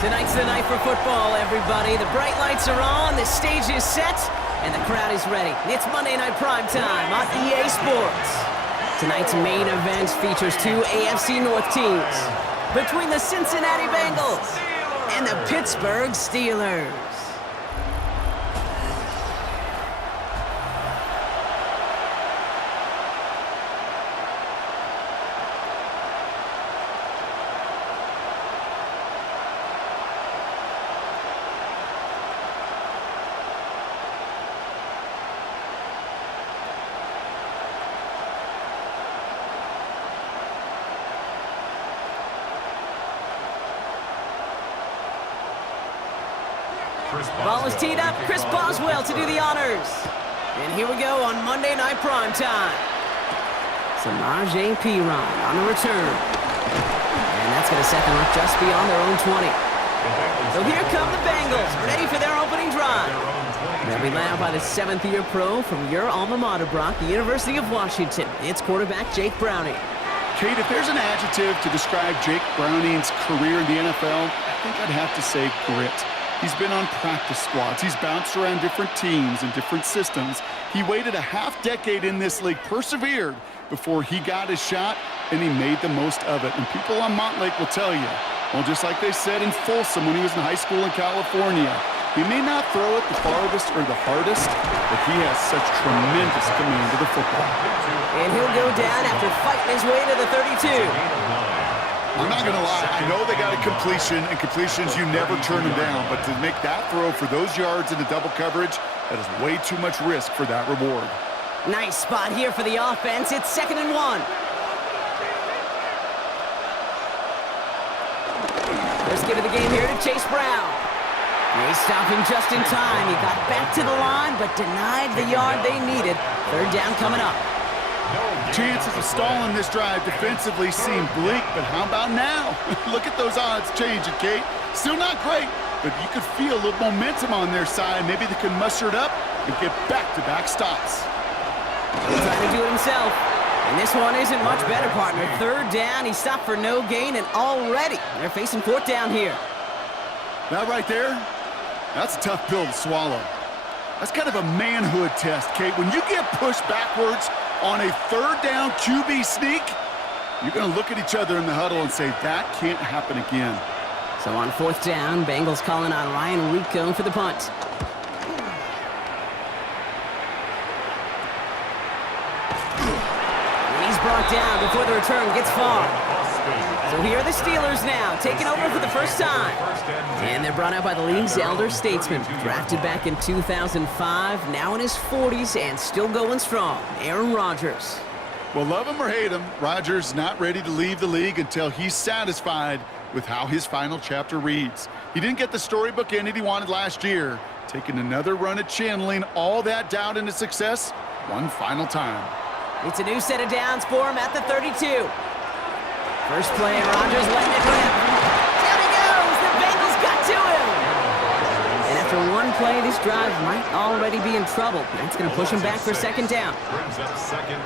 Tonight's the night for football, everybody. The bright lights are on, the stage is set, and the crowd is ready. It's Monday Night Primetime on EA Sports. Tonight's main event features two AFC North teams between the Cincinnati Bengals and the Pittsburgh Steelers. Ball is teed up. Chris Boswell to do the honors. And here we go on Monday Night Primetime. Samaje Perine on the return. And that's going to set them up just beyond their own 20. So here come the Bengals, ready for their opening drive. They'll be led out by the seventh-year pro from your alma mater, Brock, the University of Washington. It's quarterback Jake Browning. Kate, if there's an adjective to describe Jake Browning's career in the NFL, I think I'd have to say grit. He's been on practice squads. He's bounced around different teams and different systems. He waited a half-decade in this league, persevered before he got his shot, and he made the most of it. And people on Montlake will tell you, well, just like they said in Folsom when he was in high school in California, he may not throw it the farthest or the hardest, but he has such tremendous command of the football. And he'll go down after fighting his way to the 32. I'm not going to lie, I know they got a completion, and completions, you never turn them down. But to make that throw for those yards into double coverage, that is way too much risk for that reward. Nice spot here for the offense. It's 2nd and 1. First give of the game here to Chase Brown. They stop him just in time. He got back to the line, but denied the yard they needed. 3rd down coming up. Chances of stalling this drive defensively seem bleak, but how about now? Look at those odds changing, Kate. Still not great, but you could feel a little momentum on their side. Maybe they can muster it up and get back-to-back stops. He's trying to do it himself. And this one isn't much better, partner. 3rd down, he stopped for no gain, and already they're facing 4th down here. That right there, that's a tough pill to swallow. That's kind of a manhood test, Kate. When you get pushed backwards on a 3rd down QB sneak, you're going to look at each other in the huddle and say, that can't happen again. So on 4th down, Bengals calling on Ryan Rico for the punt. And he's brought down before the return gets far. So here are the Steelers now, taking over for the first time. And they're brought out by the league's elder statesman. Drafted back in 2005, now in his 40s and still going strong, Aaron Rodgers. Well, love him or hate him, Rodgers not ready to leave the league until he's satisfied with how his final chapter reads. He didn't get the storybook ending he wanted last year, taking another run at channeling all that doubt into success one final time. It's a new set of downs for him at the 32. First play, Rodgers letting it rip. Down he goes! The Bengals got to him! And after one play, this drive might already be in trouble. That's going to push him back for 2nd down.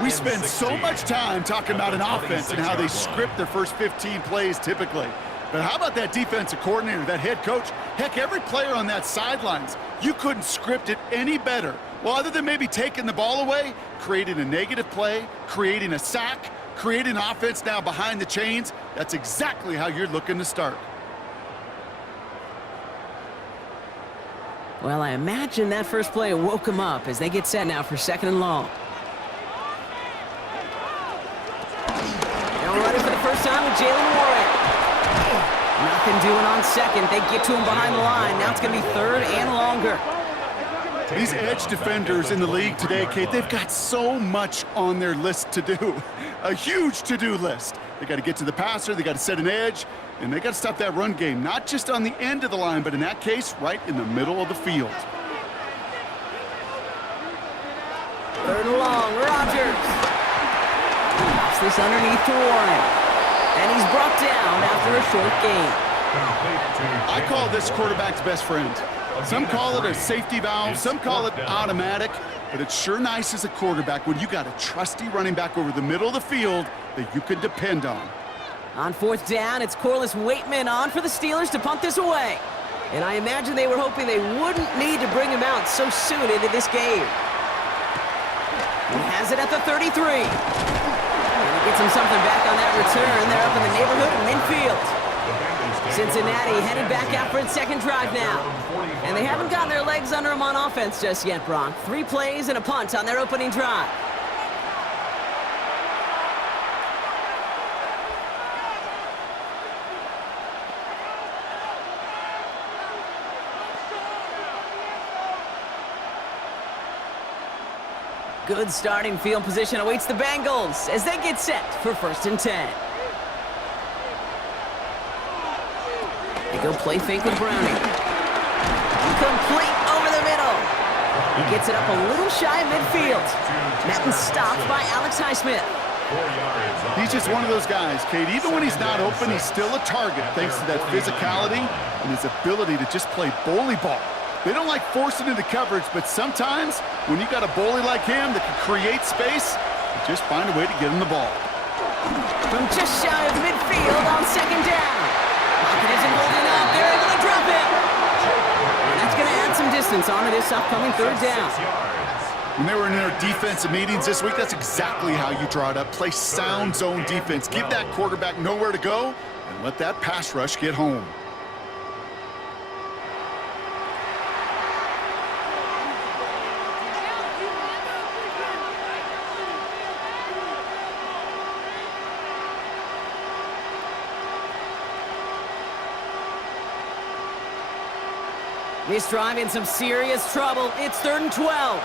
We spend so much time talking about an offense and how they script their first 15 plays typically. But how about that defensive coordinator, that head coach? Heck, every player on that sidelines, you couldn't script it any better. Well, other than maybe taking the ball away, creating a negative play, creating a sack, creating offense now behind the chains, that's exactly how you're looking to start. Well, I imagine that first play woke him up as they get set now for 2nd and long. They'll run it for the first time with Jalen Warren. Nothing doing on 2nd. They get to him behind the line. Now it's going to be 3rd and longer. These edge defenders in the league today, Kate, they've got so much on their list to do. A huge to-do list. They got to get to the passer, they got to set an edge, and they got to stop that run game, not just on the end of the line, but in that case, right in the middle of the field. 3rd and long, Rodgers. Pops this underneath to Warren. And he's brought down after a short gain. I call this quarterback's best friend. Some call it a safety valve, some call it automatic, but it's sure nice as a quarterback when you got a trusty running back over the middle of the field that you can depend on. On fourth down, it's Corliss Waitman on for the Steelers to punt this away. And I imagine they were hoping they wouldn't need to bring him out so soon into this game. He has it at the 33. And he gets him something back on that return. They're up in the neighborhood of midfield. Cincinnati headed back out for its second drive now. And they haven't gotten their legs under them on offense just yet, Brock. 3 plays and a punt on their opening drive. Good starting field position awaits the Bengals as they get set for 1st and 10. They go play fake with Browning. Complete over the middle. He gets it up a little shy of midfield. Madden stopped by Alex Highsmith. He's just one of those guys, Kate. Even when he's not open, he's still a target thanks to that physicality and his ability to just play bully ball. They don't like forcing into coverage, but sometimes when you got a bully like him that can create space, you just find a way to get him the ball. From just shy of midfield on 2nd down. Pocket isn't holding up. They're able to drop it. And that's going to add some distance onto this upcoming 3rd down. When they were in their defensive meetings this week, that's exactly how you draw it up. Play sound zone defense. Give that quarterback nowhere to go and let that pass rush get home. This drive in some serious trouble. It's 3rd and 12.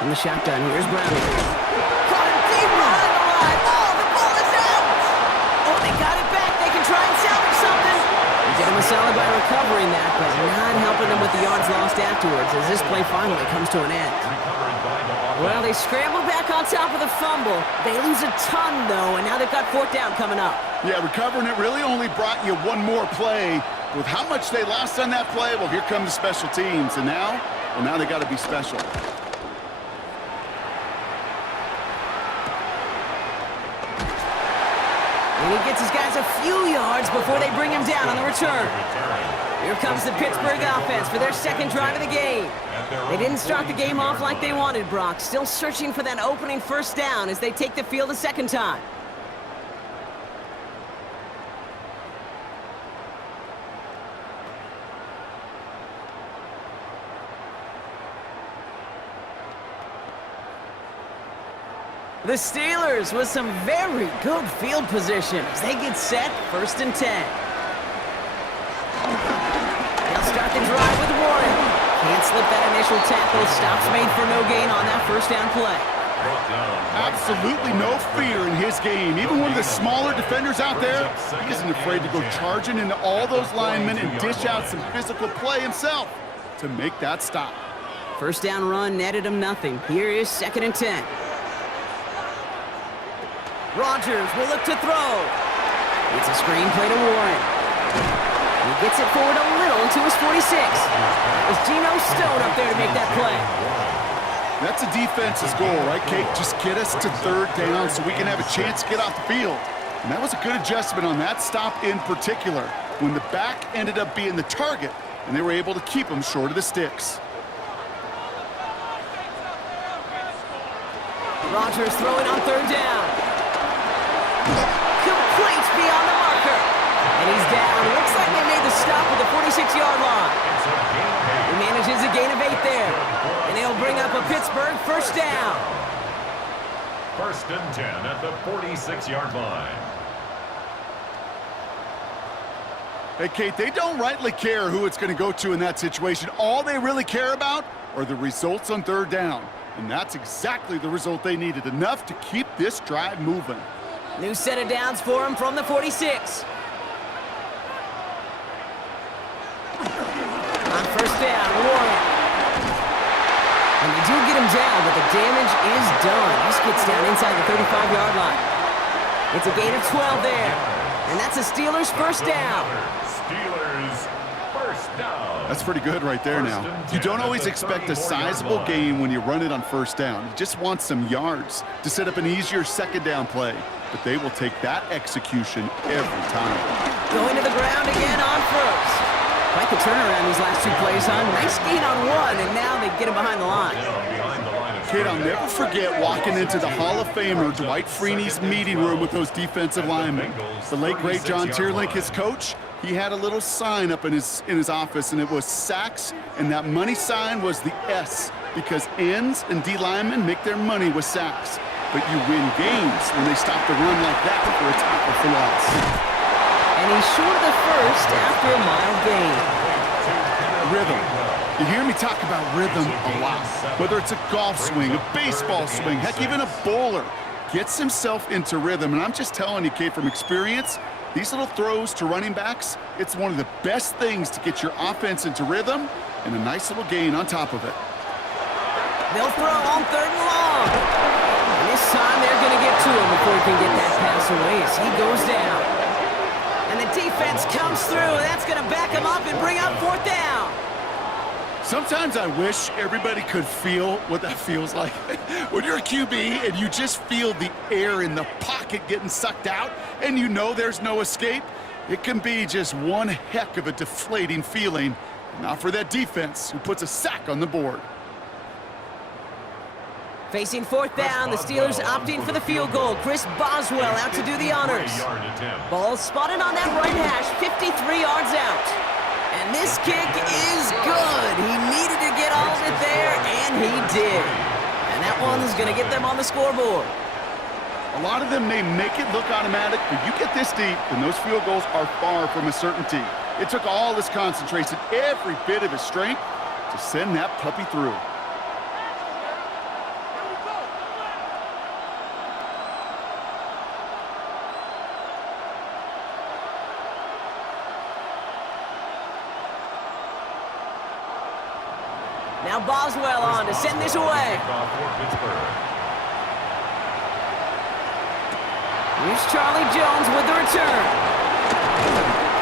From the shotgun, here's Browning. Caught him deep behind the line. Oh, the ball is out! Oh, they got it back. They can try and salvage something. They did him a solid by recovering that, but not helping them with the yards lost afterwards as this play finally comes to an end. Well, they scrambled back on top of the fumble. They lose a ton, though, and now they've got 4th down coming up. Yeah, recovering it really only brought you one more play. With how much they lost on that play, well, here come the special teams. And now, well, now they got to be special. And he gets his guys a few yards before they bring him down on the return. Here comes the Pittsburgh offense for their 2nd drive of the game. They didn't start the game off like they wanted, Brock. Still searching for that opening 1st down as they take the field a 2nd time. The Steelers with some very good field position as they get set 1st and 10. They'll start the drive with Warren. Can't slip that initial tackle. Stops made for no gain on that 1st down play. Absolutely no fear in his game. Even one of the smaller defenders out there, he isn't afraid to go charging into all those linemen and dish out some physical play himself to make that stop. 1st down run netted him nothing. Here is 2nd and 10. Rodgers will look to throw. It's a screen play to Warren. He gets it forward a little into his 46. It's Geno Stone up there to make that play. That's a defense's goal, right, Kate? Just get us to 3rd down so we can have a chance to get off the field. And that was a good adjustment on that stop in particular, when the back ended up being the target, and they were able to keep him short of the sticks. Rodgers throwing on 3rd down. Complete beyond the marker. And he's down. Looks like they made the stop at the 46-yard line. He manages a gain of 8 there. And he'll bring up a Pittsburgh 1st down. 1st and 10 at the 46-yard line. Hey, Kate, they don't rightly care who it's going to go to in that situation. All they really care about are the results on 3rd down. And that's exactly the result they needed, enough to keep this drive moving. New set of downs for him from the 46. On 1st down, Warren. And they do get him down, but the damage is done. This gets down inside the 35-yard line. It's a gain of 12 there. And that's the Steelers' 1st down. Steelers 1st first down. That's pretty good right there now. You don't always expect a sizable gain when you run it on first down. You just want some yards to set up an easier second down play. But they will take that execution every time. Going to the ground again on first. Quite the turnaround these last 2 plays, huh? Nice gain on 1, and now they get him behind the line. Kid, I'll never forget walking into the Hall of Famer Dwight Freeney's meeting room with those defensive linemen. The late, great John Tierlink, his coach, he had a little sign up in his office, and it was sacks, and that money sign was the S, because ends and D linemen make their money with sacks. But you win games when they stop the run like that for a tackle for loss. And he's short of the first after a mild gain. Rhythm. You hear me talk about rhythm a lot. Whether it's a golf swing, a baseball swing, heck, even a bowler gets himself into rhythm. And I'm just telling you, kid, from experience, these little throws to running backs, it's one of the best things to get your offense into rhythm and a nice little gain on top of it. They'll throw on 3rd and long. And this time they're going to get to him before he can get that pass away as he goes down. And the defense comes through. That's going to back him up and bring up 4th down. Sometimes I wish everybody could feel what that feels like. When you're a QB and you just feel the air in the pocket getting sucked out and you know there's no escape, it can be just one heck of a deflating feeling. Not for that defense who puts a sack on the board. Facing 4th down, the Steelers opting for the field goal. Chris Boswell out to do the honors. Ball spotted on that right hash, 53 yards out. And this kick is good. He needed to get all of it there, and he did. And that one's going to get them on the scoreboard. A lot of them may make it look automatic, but you get this deep, and those field goals are far from a certainty. It took all his concentration, every bit of his strength, to send that puppy through. Now Boswell on to send this away. Here's Charlie Jones with the return.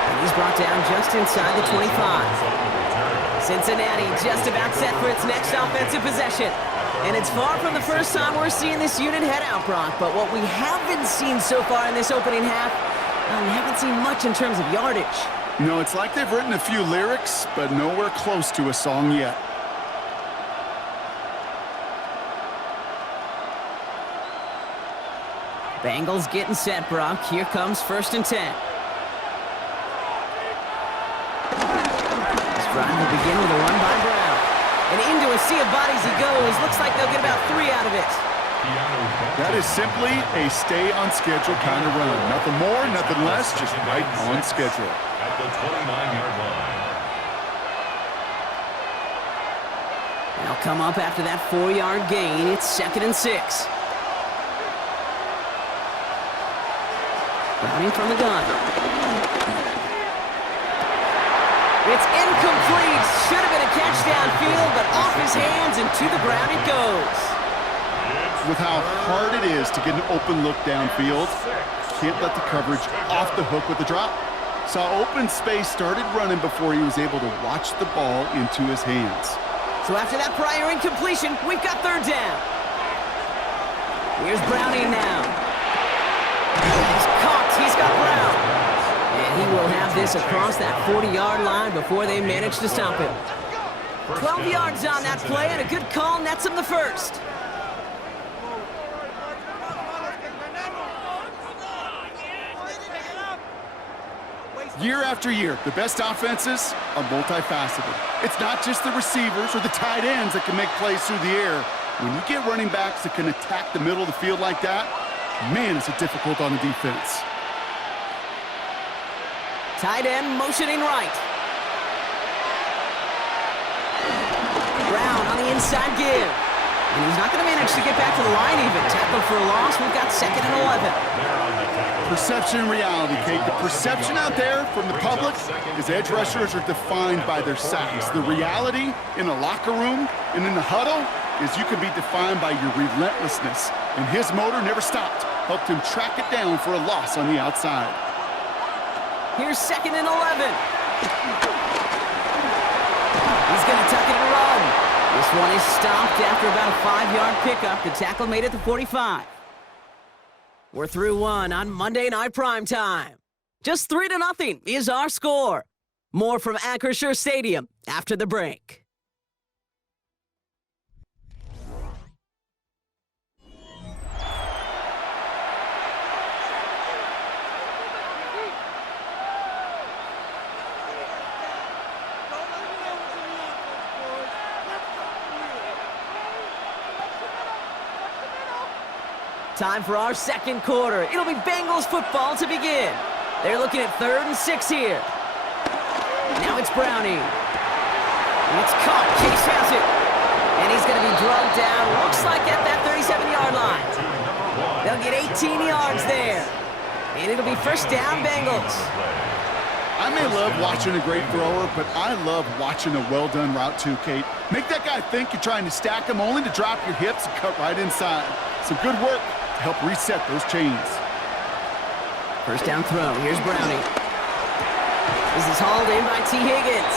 And he's brought down just inside the 25. Cincinnati just about set for its next offensive possession. And it's far from the first time we're seeing this unit head out, Brock. But what we haven't seen so far in this opening half, we haven't seen much in terms of yardage. No, it's like they've written a few lyrics, but nowhere close to a song yet. Bengals getting set, Brock. Here comes 1st and 10. This drive will begin with a run by Brown. And into a sea of bodies he goes. Looks like they'll get about 3 out of it. That is simply a stay-on-schedule kind of run. Nothing more, nothing less, just right on schedule. At the 29-yard line. They'll come up after that 4-yard gain. It's 2nd and 6. Browning from the gun. It's incomplete. Should have been a catch downfield, but off his hands and to the ground it goes. With how hard it is to get an open look downfield, can't let the coverage off the hook with the drop. Saw open space, started running before he was able to watch the ball into his hands. So after that prior incompletion, we've got 3rd down. Here's Browning now. He's caught. He's got Brown. And he will have this across that 40-yard line before they manage to stop him. 12 yards on that play, and a good call nets him the first. Year after year, the best offenses are multifaceted. It's not just the receivers or the tight ends that can make plays through the air. When you get running backs that can attack the middle of the field like that, man, is it difficult on the defense. Tight end motioning right. Brown on the inside give. And he's not going to manage to get back to the line even. Tackle for a loss. We've got 2nd and 11. Perception and reality, Kate. The perception out there from the public is edge rushers are defined by their sacks. The reality in a locker room and in the huddle is you can be defined by your relentlessness. And his motor never stopped. Helped him track it down for a loss on the outside. Here's 2nd and 11. He's going to tuck it and run. This one is stopped after about a 5-yard pickup. The tackle made it to 45. We're through one on Monday Night Primetime. Just 3-0 is our score. More from Acrisure Stadium after the break. Time for our second quarter. It'll be Bengals football to begin. They're looking at 3rd and 6 here. Now it's Browning. It's caught. Chase has it. And he's going to be drugged down. Looks like at that 37-yard line. They'll get 18 yards there. And it'll be first down, Bengals. I may love watching a great thrower, but I love watching a well-done route too, Kate. Make that guy think you're trying to stack him only to drop your hips and cut right inside. Some good work to help reset those chains. First down throw. Here's Browning. This is hauled in by T. Higgins.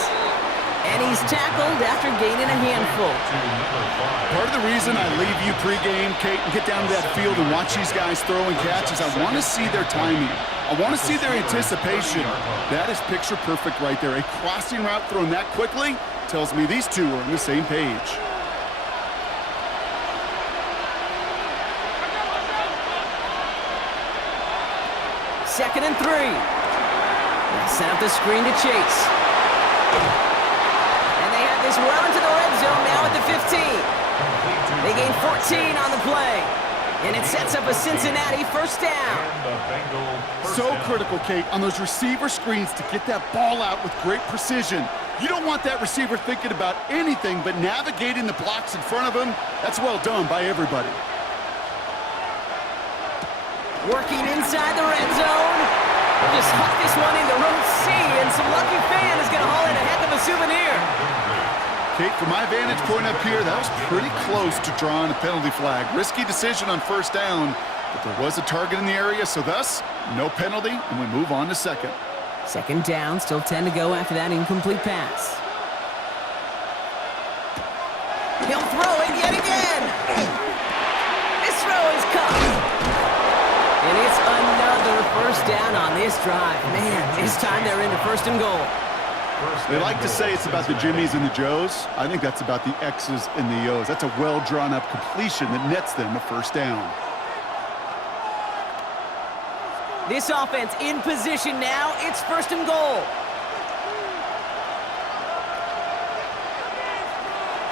And he's tackled after gaining a handful. Part of the reason I leave you pregame, Kate, and get down to that field and watch these guys throw and catch is I want to see their timing. I want to see their anticipation. That is picture perfect right there. A crossing route thrown that quickly tells me these two are on the same page. Second and 3. They set up the screen to Chase. And they have this well into the red zone now at the 15. They gain 14 on the play. And it sets up a Cincinnati first down. So critical, Kate, on those receiver screens to get that ball out with great precision. You don't want that receiver thinking about anything but navigating the blocks in front of him. That's well done by everybody. Working inside the red zone. We'll just huck this one into row C, and some lucky fan is going to haul in a heck of a souvenir. Kate, from my vantage point up here, that was pretty close to drawing a penalty flag. Risky decision on first down, but there was a target in the area, so thus, no penalty, and we move on to second. Second down, still 10 to go after that incomplete pass. He'll throw it yet again. This throw is caught. And it's another first down on this drive. Man, this time they're into first and goal. They like to say it's about the Jimmies and the Joes. I think that's about the X's and the O's. That's a well-drawn-up completion that nets them a first down. This offense in position now. It's first and goal.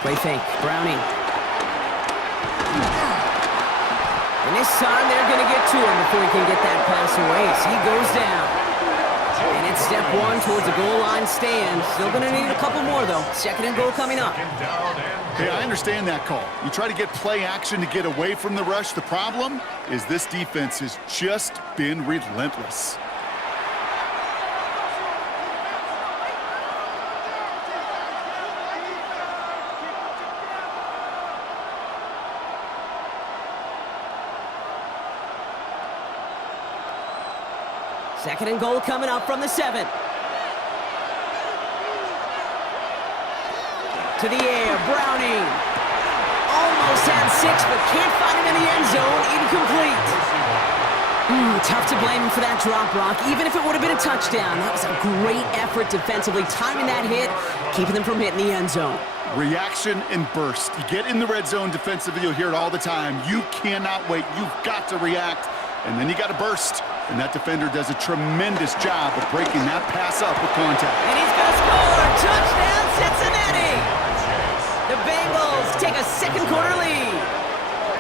Play fake. Browning. And this time they're going to get to him before he can get that pass away as he goes down. And it's step one towards a goal line stand. Still going to need a couple more, though. Second and goal coming up. Hey, I understand that call. You try to get play action to get away from the rush. The problem is this defense has just been relentless. Second and goal coming up from the 7. To the air, Browning. Almost had 6, but can't find him in the end zone. Incomplete. Tough to blame him for that drop, Brock, even if it would have been a touchdown. That was a great effort defensively, timing that hit, keeping them from hitting the end zone. Reaction and burst. You get in the red zone defensively, you'll hear it all the time. You cannot wait. You've got to react, and then you got to burst. And that defender does a tremendous job of breaking that pass up with contact. And he's going to score! Touchdown, Cincinnati! The Bengals take a second quarter lead.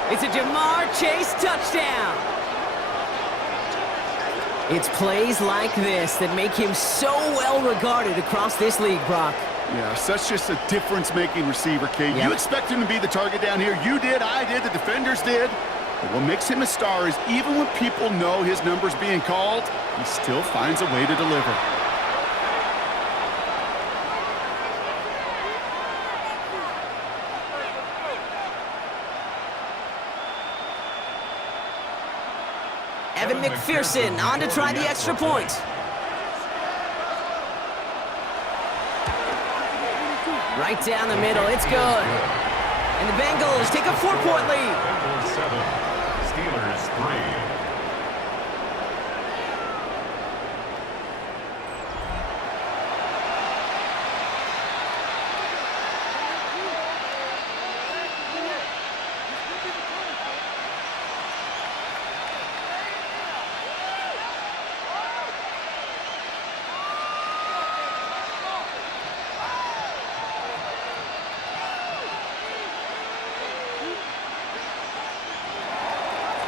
It's a Jamar Chase touchdown. It's plays like this that make him so well regarded across this league, Brock. Yeah, such just a difference-making receiver, Kate. Yep. You expect him to be the target down here. You did, I did, the defenders did. But what makes him a star is even when people know his number's being called, he still finds a way to deliver. Evan McPherson on to try the extra point. Right down the middle. It's good. And the Bengals take a 4-point lead. Bengals 7, Steelers 3.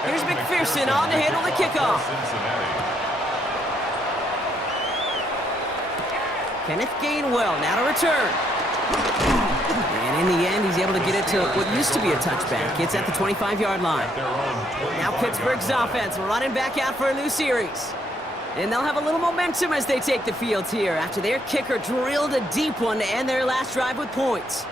Here's McPherson on to handle the kickoff. Kenneth Gainwell now to return. And in the end, he's able to get it to what used to be a touchback. It's at the 25-yard line. Now Pittsburgh's offense running back out for a new series. And they'll have a little momentum as they take the field here after their kicker drilled a deep one to end their last drive with points.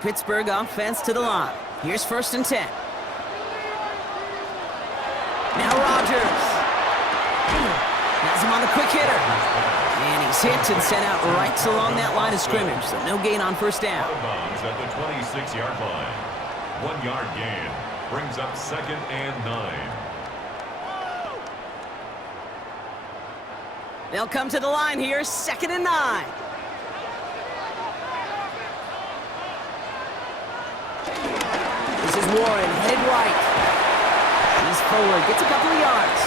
Pittsburgh offense to the line. Here's 1st and 10. Now Rodgers. Has him on the quick hitter. And he's hit and sent out right along that line of scrimmage, so no gain on 1st down. Out of bounds at the 26-yard line. 1-yard gain brings up 2nd and 9. They'll come to the line here, 2nd and 9. This is Warren, headed right. He's forward, gets a couple of yards.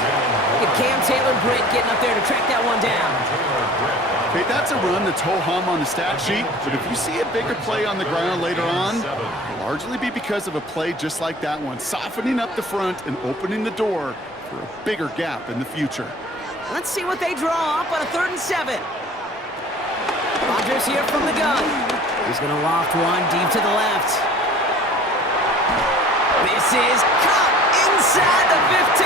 Look at Cam Taylor-Britt getting up there to track that one down. Okay, that's a run that's ho-hum on the stat sheet, but if you see a bigger play on the ground later on, it'll largely be because of a play just like that one, softening up the front and opening the door for a bigger gap in the future. Let's see what they draw up on a 3rd and 7. Rodgers here from the gun. He's going to loft one deep to the left. This is caught inside the 15.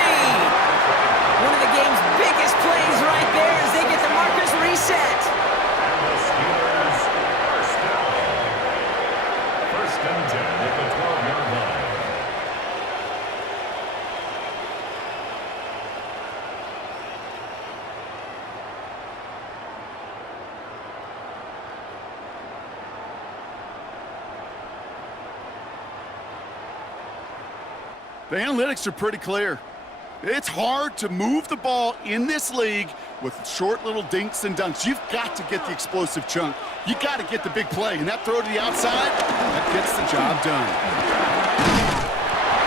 One of the game's biggest plays right there as they get the markers reset. And the Steelers first down. 1st and 10 at the 12-yard line. The analytics are pretty clear. It's hard to move the ball in this league with short little dinks and dunks. You've got to get the explosive chunk. You got to get the big play, and that throw to the outside, that gets the job done.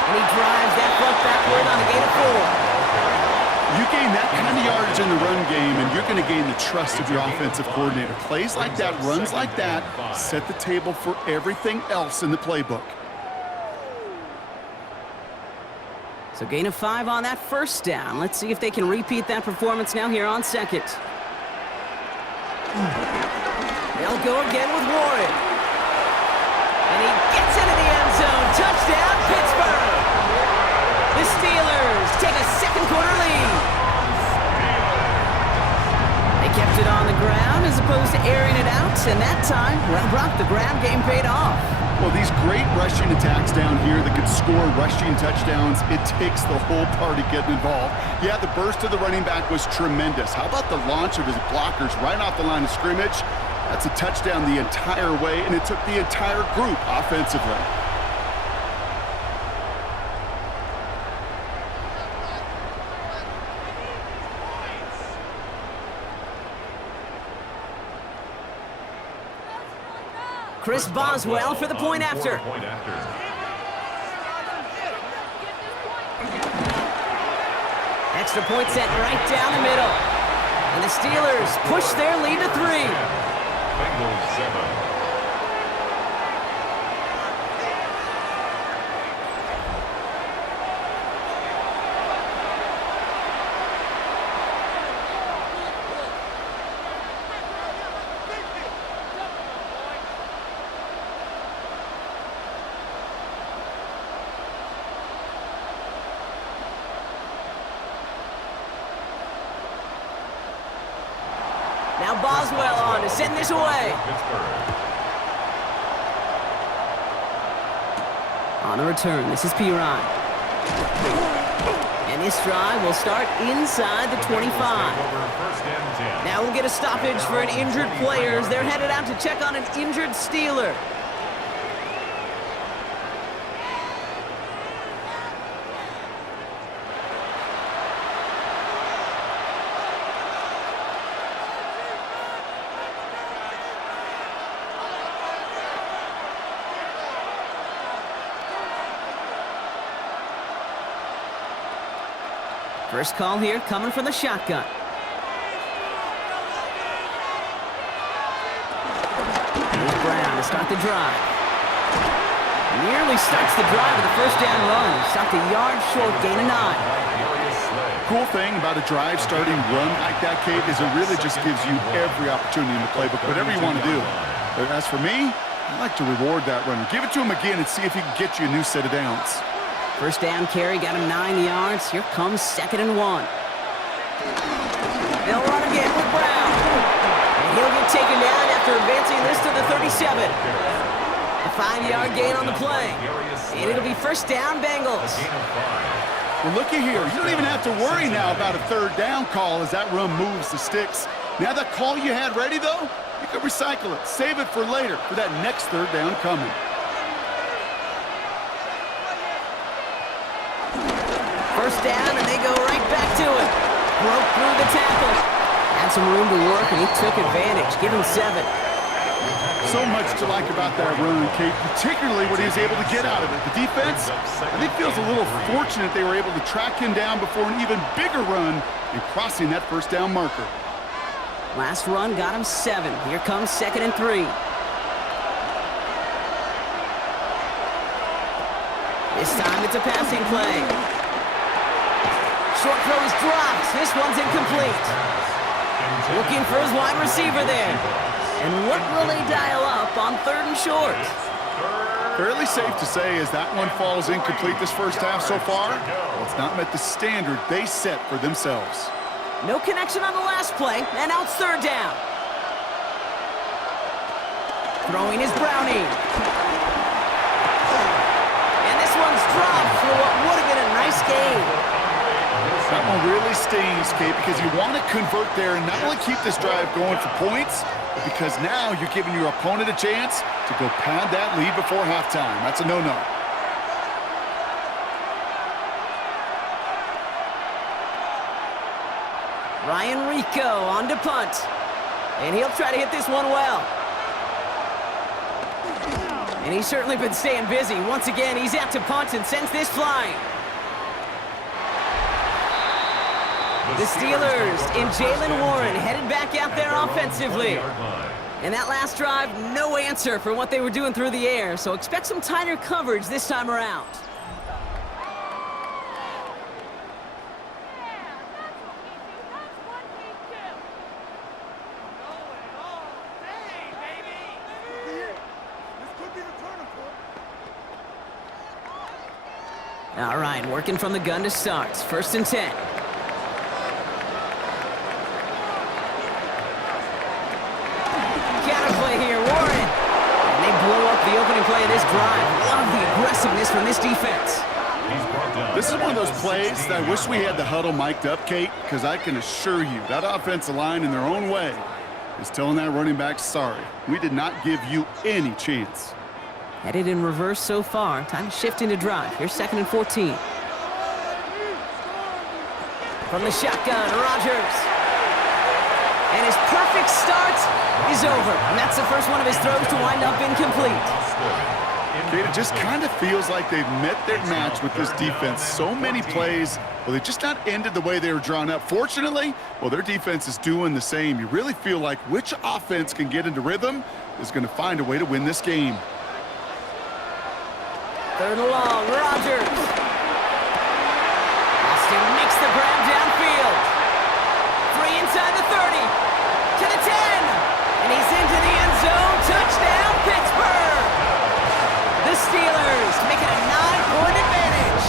And he drives that front backward on a gain of 4. You gain that kind of yardage in the run game, and you're going to gain the trust of your offensive coordinator. Plays like that, runs like that, set the table for everything else in the playbook. So gain of 5 on that 1st down. Let's see if they can repeat that performance now here on 2nd. They'll go again with Warren. And he gets into the end zone. Touchdown, Pittsburgh! The Steelers take a 2nd quarter lead. They kept it on the ground as opposed to airing it out. And that time, well, Brock, the ground game paid off. Well, these great rushing attacks down here that could score rushing touchdowns, it takes the whole party getting involved. Yeah, the burst of the running back was tremendous. How about the launch of his blockers right off the line of scrimmage? That's a touchdown the entire way, and it took the entire group offensively. Chris Boswell for the point after. Extra point set right down the middle. And the Steelers push their lead to 3. Bengals 7. Now Boswell on to send this away. On the return, this is Tiburon. And this drive will start inside the 25. Now we'll get a stoppage for an injured player as they're headed out to check on an injured Steeler. First call here coming from the shotgun. Here's Brown to start the drive. Nearly starts the drive with a first down run. Stopped a yard short, gain of 9. Cool thing about a drive starting run like that, Kate, is it really just gives you every opportunity in the playbook, whatever you want to do. But as for me, I like to reward that runner. Give it to him again and see if he can get you a new set of downs. First down carry, got him 9 yards. Here comes 2nd and 1. They'll run again with Brown. And he'll get taken down after advancing this to the 37. A 5-yard gain on the play. And it'll be first down, Bengals. Well, looky here. You don't even have to worry now about a third down call as that run moves the sticks. Now that call you had ready, though, you can recycle it. Save it for later for that next third down coming. First down, and they go right back to it. Broke through the tackle. Had some room to work, and he took advantage. Give him 7. So much to like about that run, Kate, particularly what he was able to get out of it. The defense, I think, feels a little fortunate they were able to track him down before an even bigger run and crossing that first down marker. Last run got him 7. Here comes 2nd and 3. This time it's a passing play. Short throw is dropped. This one's incomplete. Looking for his wide receiver there. And what will they dial up on 3rd and short? Fairly safe to say as that one falls incomplete this first half so far, it's not met the standard they set for themselves. No connection on the last play, and now it's 3rd down. Throwing is Browning. And this one's dropped for what would have been a nice game. That one really stings, Kate, because you want to convert there and not only keep this drive going for points, but because now you're giving your opponent a chance to go pad that lead before halftime. That's a no-no. Ryan Rico on to punt. And he'll try to hit this one well. And he's certainly been staying busy. Once again, he's out to punt and sends this flying. The Steelers and Jalen Warren headed back out there offensively. And that last drive, no answer for what they were doing through the air, so expect some tighter coverage this time around. All right, working from the gun to start. 1st and 10. The opening play of this drive. Love the aggressiveness from this defense. This is one of those plays that I wish we had the huddle mic'd up, Kate, because I can assure you that offensive line in their own way is telling that running back, sorry, we did not give you any chance. Headed in reverse so far. Time to shift into drive. Here's 2nd and 14. From the shotgun, Rodgers. And his perfect start is over. And that's the first one of his throws to wind up incomplete. Kate, it just kind of feels like they've met their match with this defense. So many plays, well, they just not ended the way they were drawn up. Fortunately, well, their defense is doing the same. You really feel like which offense can get into rhythm is going to find a way to win this game. 3rd and long, Rodgers. Austin makes the grab downfield. 3 inside the 30. To the 10. And he's into the end zone. Touchdown, Pittsburgh. The Steelers make it a 9-point advantage.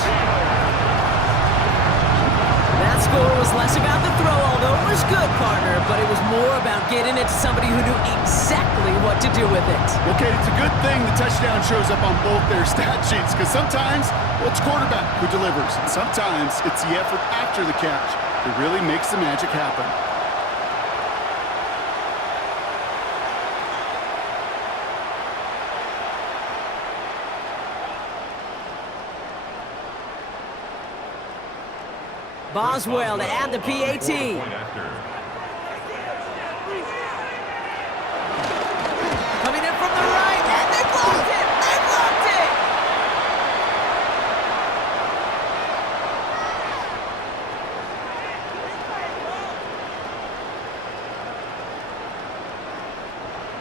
That score was less about the throw, although it was good, partner, but it was more about getting it to somebody who knew exactly what to to do with it. Okay, it's a good thing the touchdown shows up on both their stat sheets, because sometimes, well, it's quarterback who delivers. And sometimes it's the effort after the catch that really makes the magic happen. Boswell to add the PAT. Coming in from the right, and they blocked it! They blocked it!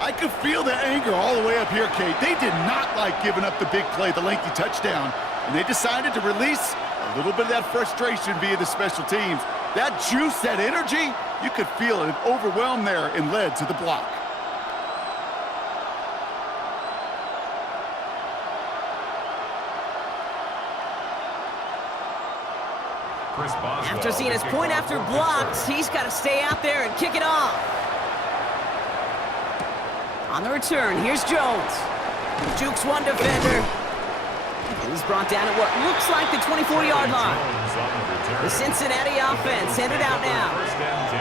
I could feel the anger all the way up here, Kate. They did not like giving up the big play, the lengthy touchdown, and they decided to release a little bit of that frustration via the special teams. That juice, that energy, you could feel it overwhelmed there and led to the block. After seeing his point after blocks, he's got to stay out there and kick it off. On the return, here's Jones. Jukes one defender. He's brought down at what looks like the 24-yard line. The Cincinnati offense headed out now.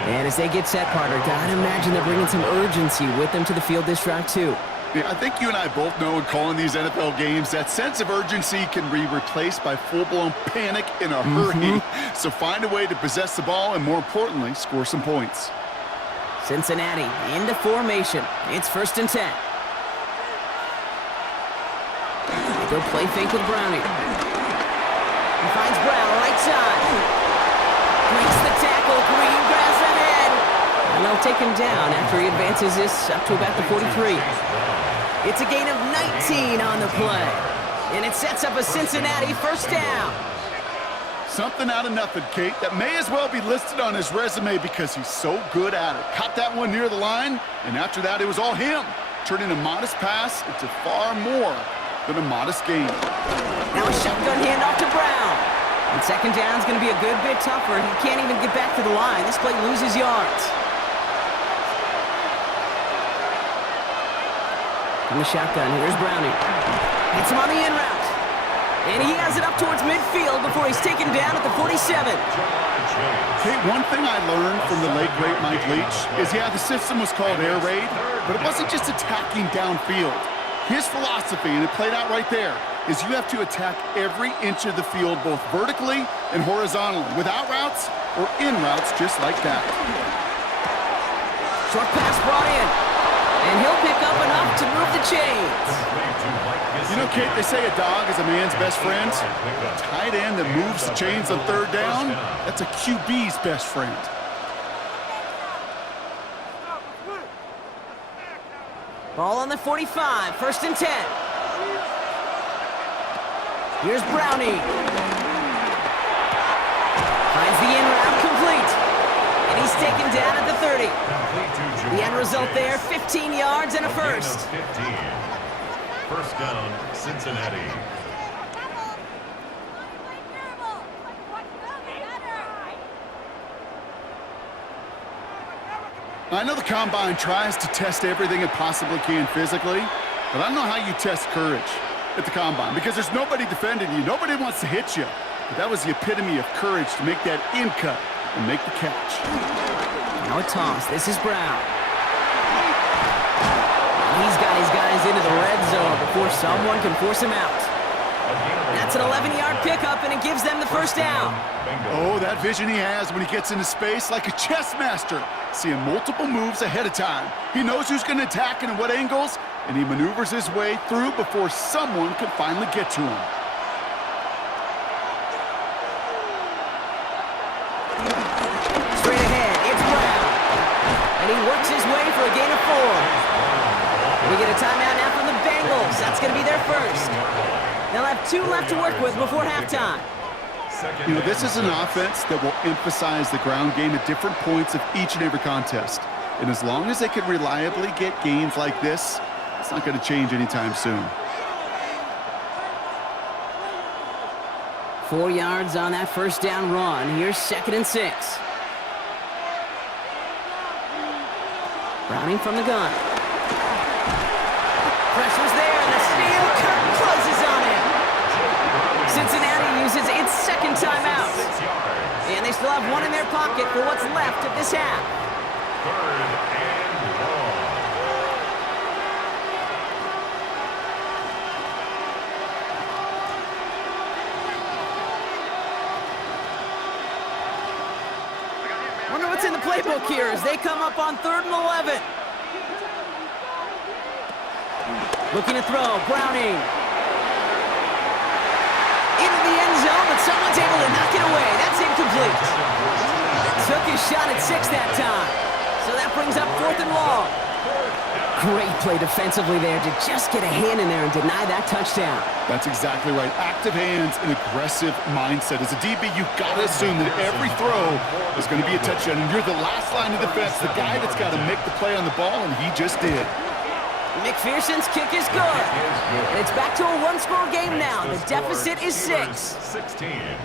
And as they get set, Carter, gotta imagine they're bringing some urgency with them to the field this drive, too. Yeah, I think you and I both know in calling these NFL games that sense of urgency can be replaced by full-blown panic in a hurry. So find a way to possess the ball and, more importantly, score some points. Cincinnati into formation. It's 1st and 10. They'll play fake with Browning. He finds Brown right side. Breaks the tackle. Green grass ahead. And they'll take him down after he advances this up to about the 43. It's a gain of 19 on the play. And it sets up a Cincinnati 1st down. Something out of nothing, Kate, that may as well be listed on his resume because he's so good at it. Caught that one near the line, and after that, it was all him, turning a modest pass into far more than a modest gain. Now a shotgun handoff to Brown. And 2nd down is going to be a good bit tougher. He can't even get back to the line. This play loses yards. From the shotgun, here's Browning. Hits him on the in route. And he has it up towards midfield before he's taken down at the 47. Hey, one thing I learned from the late, great Mike Leach is, yeah, the system was called air raid, but it wasn't just attacking downfield. His philosophy, and it played out right there, is you have to attack every inch of the field, both vertically and horizontally, without routes or in routes just like that. Short pass brought in, and he'll pick up enough to move the chains. You know, Kate, they say a dog is a man's best friend. A tight end that moves the chains on 3rd down, that's a QB's best friend. Ball on the 45, 1st and 10. Here's Browning. Finds the in route complete. And he's taken down at the 30. The end result there, 15 yards and a 1st. 1st down, Cincinnati. I know the Combine tries to test everything it possibly can physically, but I don't know how you test courage at the Combine, because there's nobody defending you. Nobody wants to hit you. But that was the epitome of courage to make that in cut and make the catch. Now a toss. This is Brown. He's got his guys into the red zone before someone can force him out. That's an 11-yard pickup, and it gives them the 1st down. Oh, that vision he has when he gets into space, like a chess master, seeing multiple moves ahead of time. He knows who's going to attack and in what angles, and he maneuvers his way through before someone can finally get to him. Straight ahead, it's Brown. And he works his way for a gain of 4. We get a timeout now from the Bengals. That's going to be their 1st. They'll have 2 left to work with before halftime. You know, this is an offense that will emphasize the ground game at different points of each and every contest. And as long as they can reliably get gains like this, it's not going to change anytime soon. 4 yards on that 1st down run. Here's 2nd and 6. Browning from the gun. have one in their pocket for what's left of this half. 3rd and long. Wonder what's in the playbook here as they come up on 3rd and 11. Looking to throw, Browning. Into the end zone, but someone's able to knock it away. That's incomplete. Took his shot at 6 that time. So that brings up 4th and long. Great play defensively there to just get a hand in there and deny that touchdown. That's exactly right. Active hands and aggressive mindset. As a DB, you've got to assume that every throw is going to be a touchdown, and you're the last line of defense, the guy that's got to make the play on the ball, and he just did. McPherson's kick is good. And it's back to a one-score game now. The deficit is 6.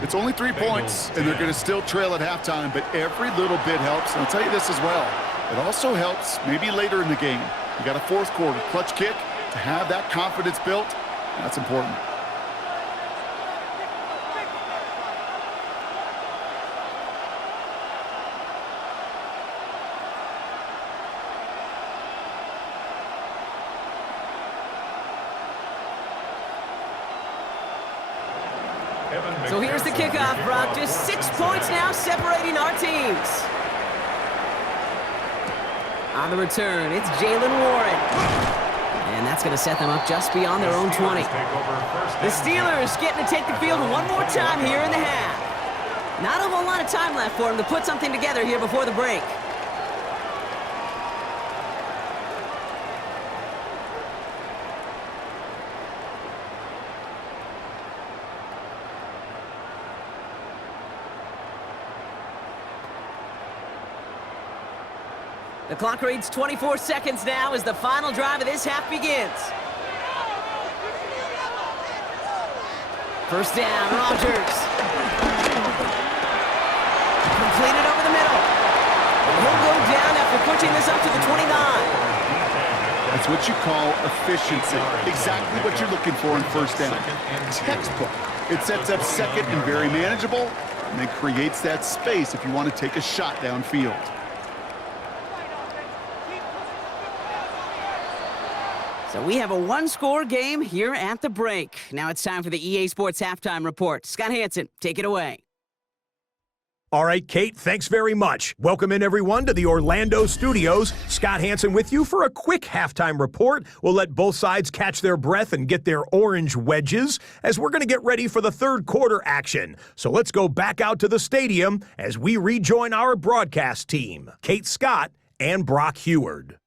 It's only 3 points, and they're going to still trail at halftime, but every little bit helps. And I'll tell you this as well. It also helps maybe later in the game. You got a 4th quarter clutch kick to have that confidence built. That's important. So here's the kickoff, Brock. Just 6 points now separating our teams. On the return, it's Jalen Warren. And that's going to set them up just beyond their own 20. The Steelers getting to take the field one more time here in the half. Not a whole lot of time left for them to put something together here before the break. The clock reads 24 seconds now as the final drive of this half begins. First down, Rodgers. Completed over the middle. And he'll go down after pushing this up to the 29. That's what you call efficiency. Exactly what you're looking for in first down. Textbook. It sets up second and very manageable, and then creates that space if you want to take a shot downfield. So we have a one-score game here at the break. Now it's time for the EA Sports Halftime Report. Scott Hansen, take it away. All right, Kate, thanks very much. Welcome in, everyone, to the Orlando studios. Scott Hansen with you for a quick halftime report. We'll let both sides catch their breath and get their orange wedges as we're going to get ready for the 3rd quarter action. So let's go back out to the stadium as we rejoin our broadcast team, Kate Scott and Brock Heward.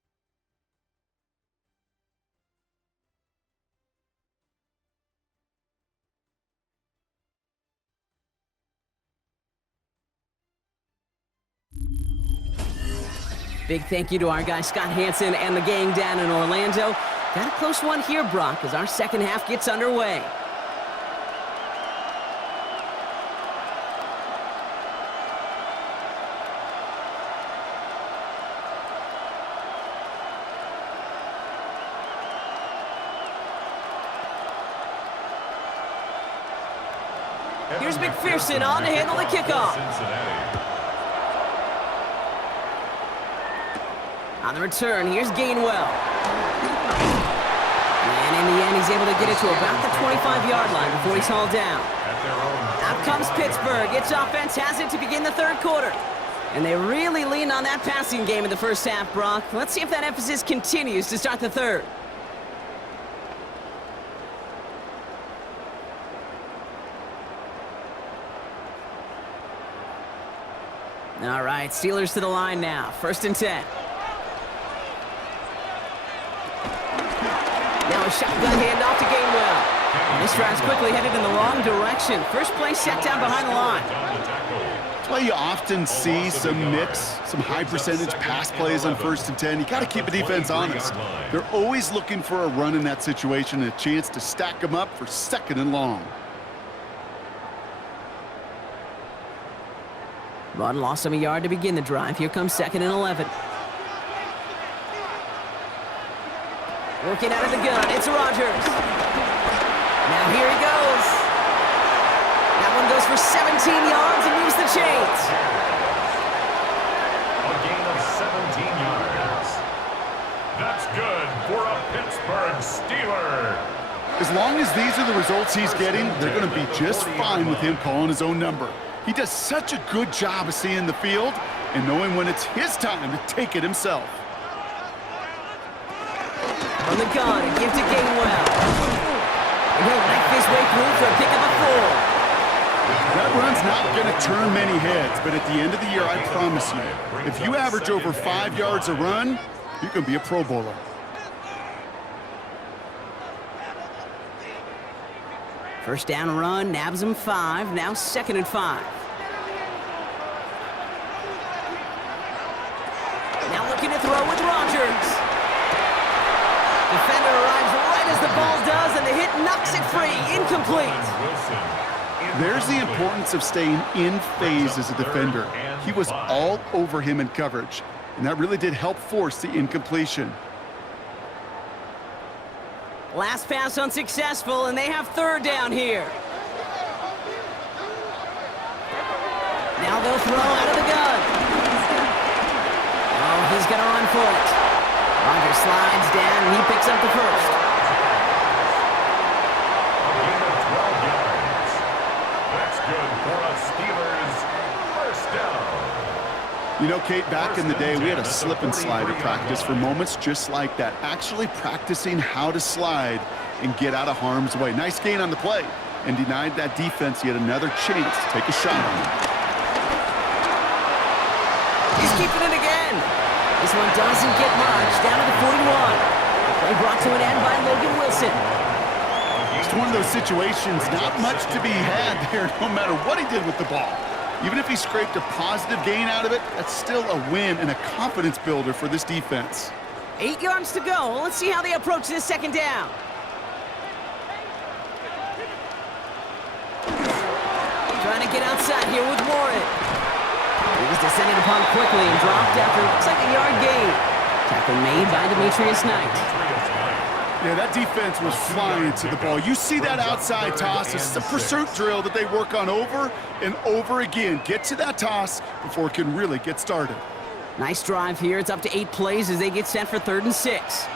Big thank you to our guy Scott Hansen and the gang down in Orlando. Got a close one here, Brock, as our second half gets underway. Here's McPherson on to handle the kickoff. On the return, here's Gainwell. And in the end, he's able to get it to about the 25-yard line before he's hauled down. Out comes Pittsburgh. Its offense has it to begin the 3rd quarter. And they really leaned on that passing game in the first half, Brock. Let's see if that emphasis continues to start the 3rd. All right, Steelers to the line now. 1st and 10. Now a shotgun handoff to Gainwell. And this drive's quickly headed in the wrong direction. First play set down behind the line. That's why you often see some mix, some high percentage pass plays on 1st and 10. You got to keep a defense honest. They're always looking for a run in that situation and a chance to stack them up for 2nd and long. Run lost him a yard to begin the drive. Here comes 2nd and 11. Working out of the gun, it's Rodgers. Now here he goes. That one goes for 17 yards and moves the chains. A gain of 17 yards. That's good for a Pittsburgh Steeler. As long as these are the results he's getting, they're going to be just fine with him calling his own number. He does such a good job of seeing the field and knowing when it's his time to take it himself. From the gun, a give to Gainwell. And he'll make his way through for a pick of the 4. That run's not going to turn many heads, but at the end of the year, I promise you, if you average over 5 yards a run, you're going to be a Pro Bowler. First down run, nabs him 5, now 2nd and 5. Now looking to throw with Rodgers. Defender arrives right as the ball does, and the hit knocks it free, incomplete. There's the importance of staying in phase as a defender. He was all over him in coverage, and that really did help force the incompletion. Last pass unsuccessful, and they have 3rd down here. Now they'll throw out of the gun. Oh, he's going to run for it. Rodgers slides down, and he picks up the 1st. A gain of 12 yards. That's good for a Steelers first down. You know, Kate, back in the day, we had a slip and slide at practice for moments just like that. Actually practicing how to slide and get out of harm's way. Nice gain on the play, and denied that defense yet another chance to take a shot on him. He's keeping it again. This one doesn't get much. Down to the 41. The play brought to an end by Logan Wilson. It's one of those situations, not much to be had there, no matter what he did with the ball. Even if he scraped a positive gain out of it, that's still a win and a confidence builder for this defense. 8 yards to go. Let's see how they approach this 2nd down. Trying to get outside here with Warren. He was descended upon quickly and dropped after looks like a yard gain. Tackle made by Demetrius Knight. Yeah, that defense was flying to the ball. You see that outside toss. It's a pursuit drill that they work on over and over again. Get to that toss before it can really get started. Nice drive here. It's up to 8 plays as they get set for 3rd and 6.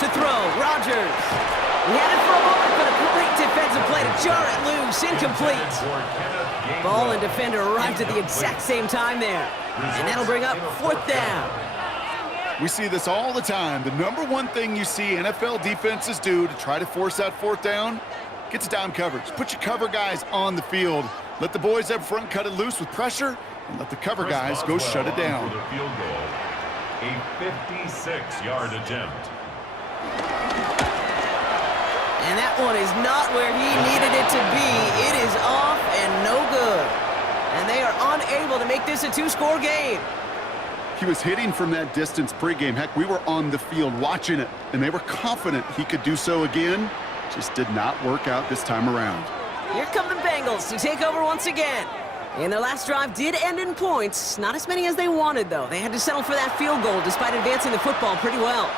To throw, Rodgers. He had it for a moment, but a great defensive play to jar it loose. Incomplete. Ball and defender arrived at the exact same time there. And that'll bring up 4th down. We see this all the time. The number one thing you see NFL defenses do to try to force that 4th down, get to down coverage. Put your cover guys on the field. Let the boys up front cut it loose with pressure, and let the cover guys go shut it down. For the field goal. A 56-yard attempt. And that one is not where he needed it to be. It is off and no good. And they are unable to make this a 2-score game. He was hitting from that distance pregame. Heck, we were on the field watching it, and they were confident he could do so again. Just did not work out this time around. Here come the Bengals to take over once again. And their last drive did end in points. Not as many as they wanted, though. They had to settle for that field goal despite advancing the football pretty well.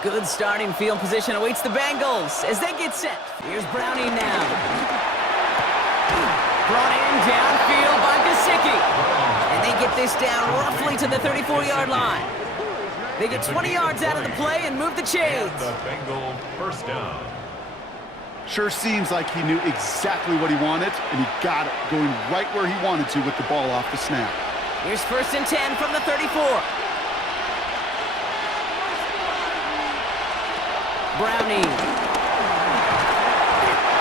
Good starting field position awaits the Bengals as they get set. Here's Browning now. Brought in downfield by Gesicki. And they get this down roughly to the 34-yard line. They get 20 yards out of the play and move the chains. The Bengal first down. Sure seems like he knew exactly what he wanted, and he got it, going right where he wanted to with the ball off the snap. Here's 1st and 10 from the 34. Browning. And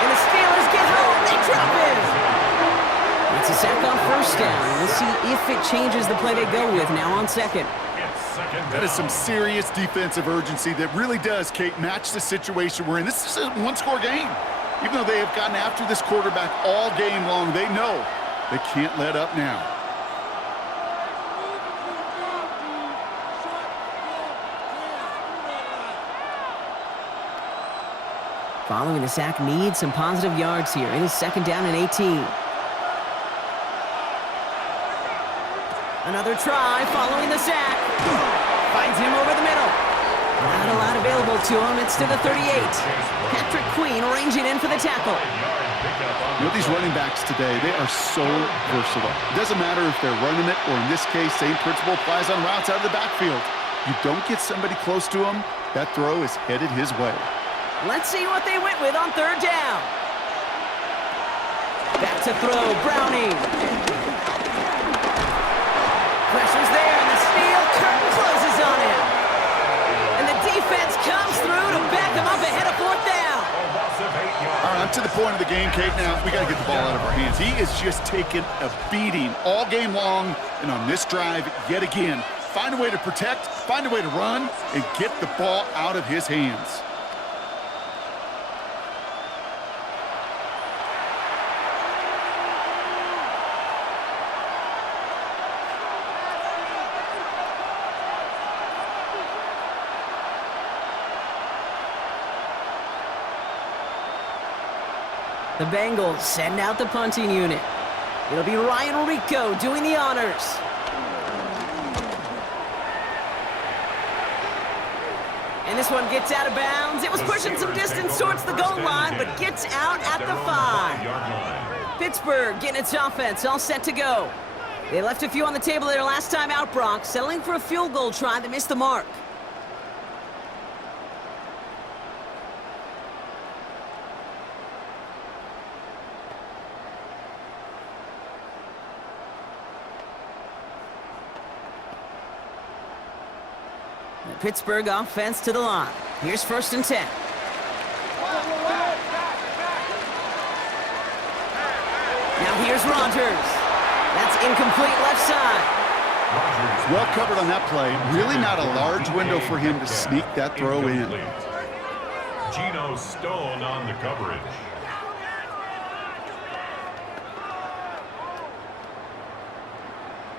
the Steelers get home. They drop it. It's a sack on 1st down. We'll see if it changes the play they go with now on 2nd. That is some serious defensive urgency that really does, Kate, match the situation we're in. This is a 1-score game. Even though they have gotten after this quarterback all game long, they know they can't let up now. Following the sack needs some positive yards here. It is 2nd down and 18. Another try following the sack. Finds him over the middle. Not a lot available to him. It's to the 38. Patrick Queen ranging in for the tackle. You know, these running backs today, they are so versatile. It doesn't matter if they're running it or, in this case, same principle applies on routes out of the backfield. You don't get somebody close to him, that throw is headed his way. Let's see what they went with on third down. Back to throw, Browning. Pressure's there, and the steel curtain closes on him. And the defense comes through to back him up ahead of fourth down. All right, I'm to the point of the game, Kate. Now, we got to get the ball out of our hands. He is just taking a beating all game long, and on this drive, yet again, find a way to protect, find a way to run, and get the ball out of his hands. The Bengals send out the punting unit. It'll be Ryan Rico doing the honors. And this one gets out of bounds. It was pushing some distance towards the goal line, but gets out at the 5. Pittsburgh getting its offense all set to go. They left a few on the table their last time out, Brock, settling for a field goal try that missed the mark. The Pittsburgh offense to the line. Here's 1st and 10. Now here's Rodgers. That's incomplete left side. Well covered on that play. Really not a large window for him to sneak that throw in. Geno Stone on the coverage.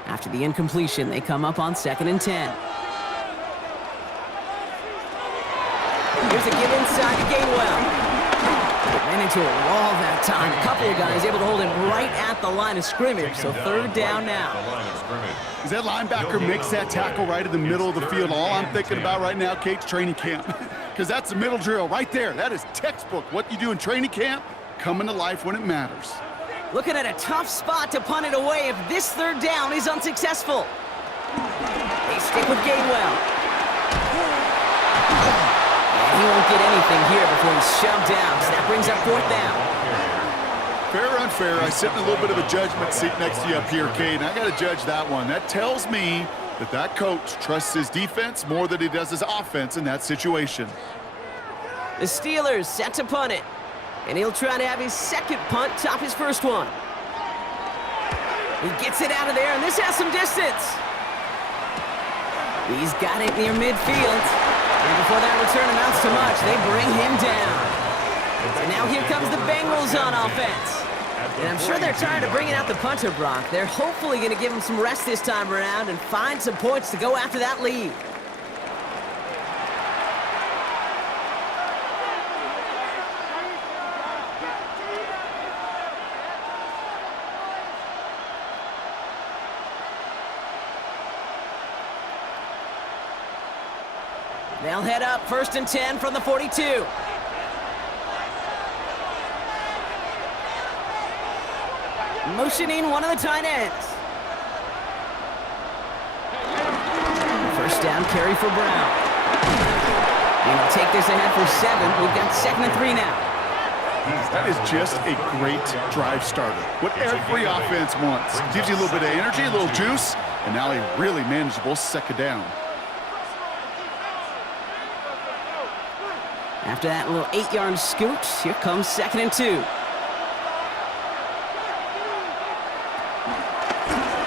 After the incompletion, they come up on 2nd and 10. Here's a give inside to Gainwell. Ran into a wall that time. A couple of guys able to hold him right at the line of scrimmage, so 3rd down now. As that linebacker makes that tackle right in the middle of the field, all I'm thinking about right now, Kate's training camp. Because that's the middle drill right there. That is textbook. What you do in training camp, coming to life when it matters. Looking at a tough spot to punt it away if this 3rd down is unsuccessful. They stick with Gainwell. He won't get anything here before he's shoved down, so that brings up 4th down. Fair or unfair, I sit in a little bit of a judgment seat next to you up here, Kate, and I got to judge that one. That tells me that that coach trusts his defense more than he does his offense in that situation. The Steelers set to punt it, and he'll try to have his 2nd punt top his 1st one. He gets it out of there, and this has some distance. He's got it near midfield. And before that return amounts to much, they bring him down. And now here comes the Bengals on offense. And I'm sure they're tired of bringing out the punter, Brock. They're hopefully going to give him some rest this time around and find some points to go after that lead. They'll head up 1st and 10 from the 42. Motioning one of the tight ends. 1st down carry for Brown. And he'll take this ahead for 7. We've got 2nd and 3 now. That is just a great drive starter. What every offense wants. Gives you a little bit of energy, a little juice, and now a really manageable 2nd down. After that little 8-yard scoot, here comes 2nd and 2.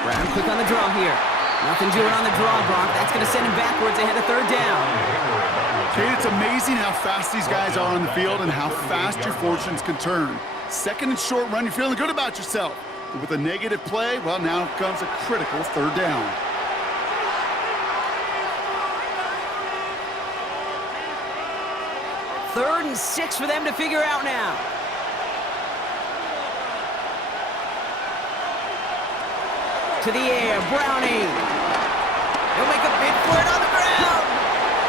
Brown quick on the draw here. Nothing doing on the draw, Brock. That's going to send him backwards ahead of 3rd down. Kate, it's amazing how fast these guys are on the field and how fast your fortunes can turn. 2nd and short run, you're feeling good about yourself. But with a negative play, well, now comes a critical 3rd down. 3rd and 6 for them to figure out now. to the air. Browning. He'll make a bid for it on the ground.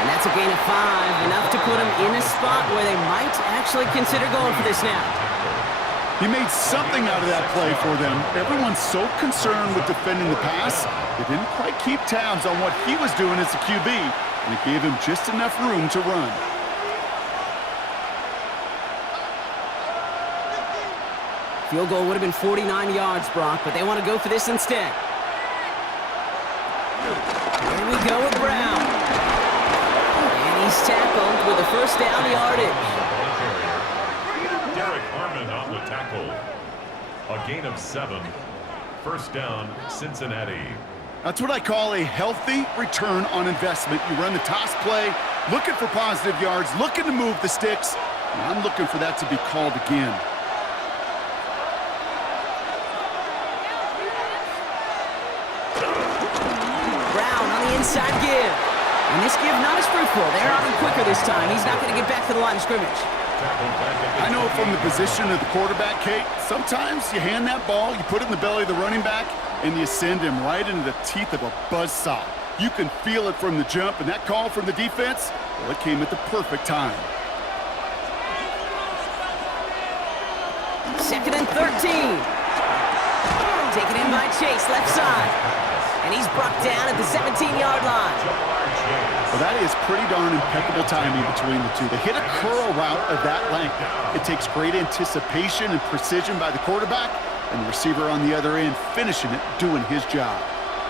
And that's a gain of 5, enough to put him in a spot where they might actually consider going for this now. He made something out of that play for them. Everyone's so concerned with defending the pass, they didn't quite keep tabs on what he was doing as a QB, and it gave him just enough room to run. Field goal would have been 49 yards, Brock, but they want to go for this instead. Here we go with Brown. And he's tackled with a first down yardage. Derek Harmon on the tackle. A gain of 7. First down, Cincinnati. That's what I call a healthy return on investment. You run the toss play, looking for positive yards, looking to move the sticks. And I'm looking for that to be called again. Inside give. And this give not as fruitful. They're out quicker this time. He's not going to get back to the line of scrimmage. I know from the position of the quarterback, Kate, sometimes you hand that ball, you put it in the belly of the running back, and you send him right into the teeth of a buzzsaw. You can feel it from the jump, and that call from the defense, well, it came at the perfect time. 2nd and 13. Taken in by Chase, left side. And he's brought down at the 17-yard line. Well, that is pretty darn impeccable timing between the two. They hit a curl route of that length. It takes great anticipation and precision by the quarterback, and the receiver on the other end finishing it, doing his job.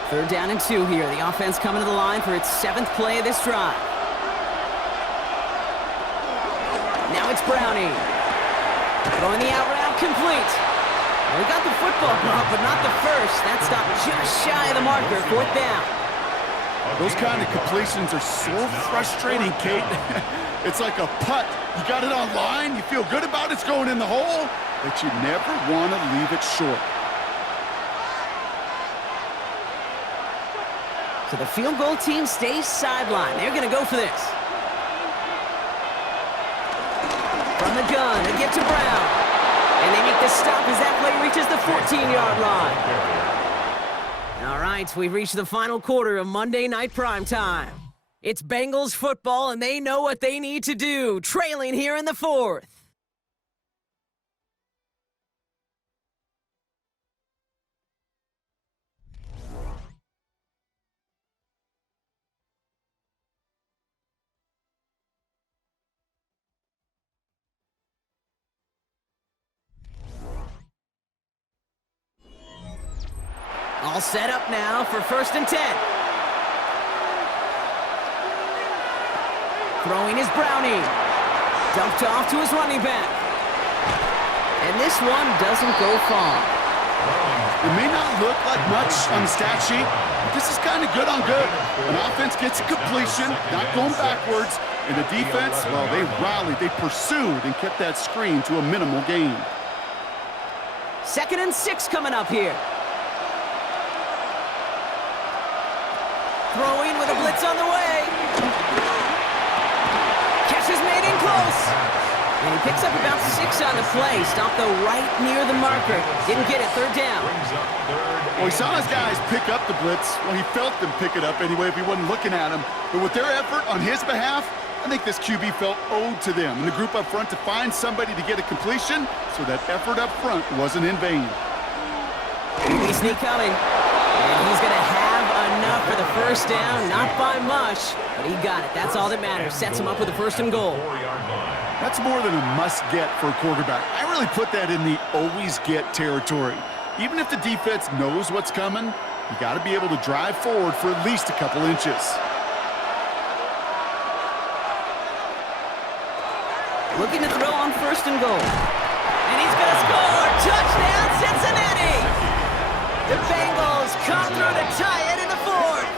3rd down and 2 here. The offense coming to the line for its 7th play of this drive. Now it's Browning. Throwing the out route complete. We got the football, but not the first. That stopped just shy of the marker. 4th down. Those kind of completions are so frustrating, Kate. It's like a putt. You got it on line, you feel good about it's going in the hole, but you never want to leave it short. So the field goal team stays sidelined. They're going to go for this. From the gun, they get to Brown. And they make the stop as that play reaches the 14-yard line. All right, we've reached the final quarter of Monday Night Primetime. It's Bengals football, and they know what they need to do, trailing here in the 4th. All set up now for 1st and 10. Throwing is Browning. Dumped off to his running back. And this one doesn't go far. It may not look like much on the stat sheet, but this is kind of good on good. An offense gets a completion, not going backwards, and the defense, well, they rallied, they pursued, and kept that screen to a minimal gain. 2nd and 6 coming up here. Throwing with a blitz on the way. Catch is made in close. And he picks up about 6 on the play. Stopped though right near the marker. Didn't get it. 3rd down. Well, he saw his guys pick up the blitz. Well, he felt them pick it up anyway if he wasn't looking at him. But with their effort on his behalf, I think this QB felt owed to them and the group up front to find somebody to get a completion, so that effort up front wasn't in vain. QB sneak coming. And he's going to have enough for the first down. Not by much, but he got it. That's all that matters. Sets him up with a 1st and goal. That's more than a must-get for a quarterback. I really put that in the always-get territory. Even if the defense knows what's coming, you got to be able to drive forward for at least a couple inches. Looking to throw on 1st and goal. And he's going to score. Touchdown, Cincinnati! The Bengals come through to tie it in the 4th.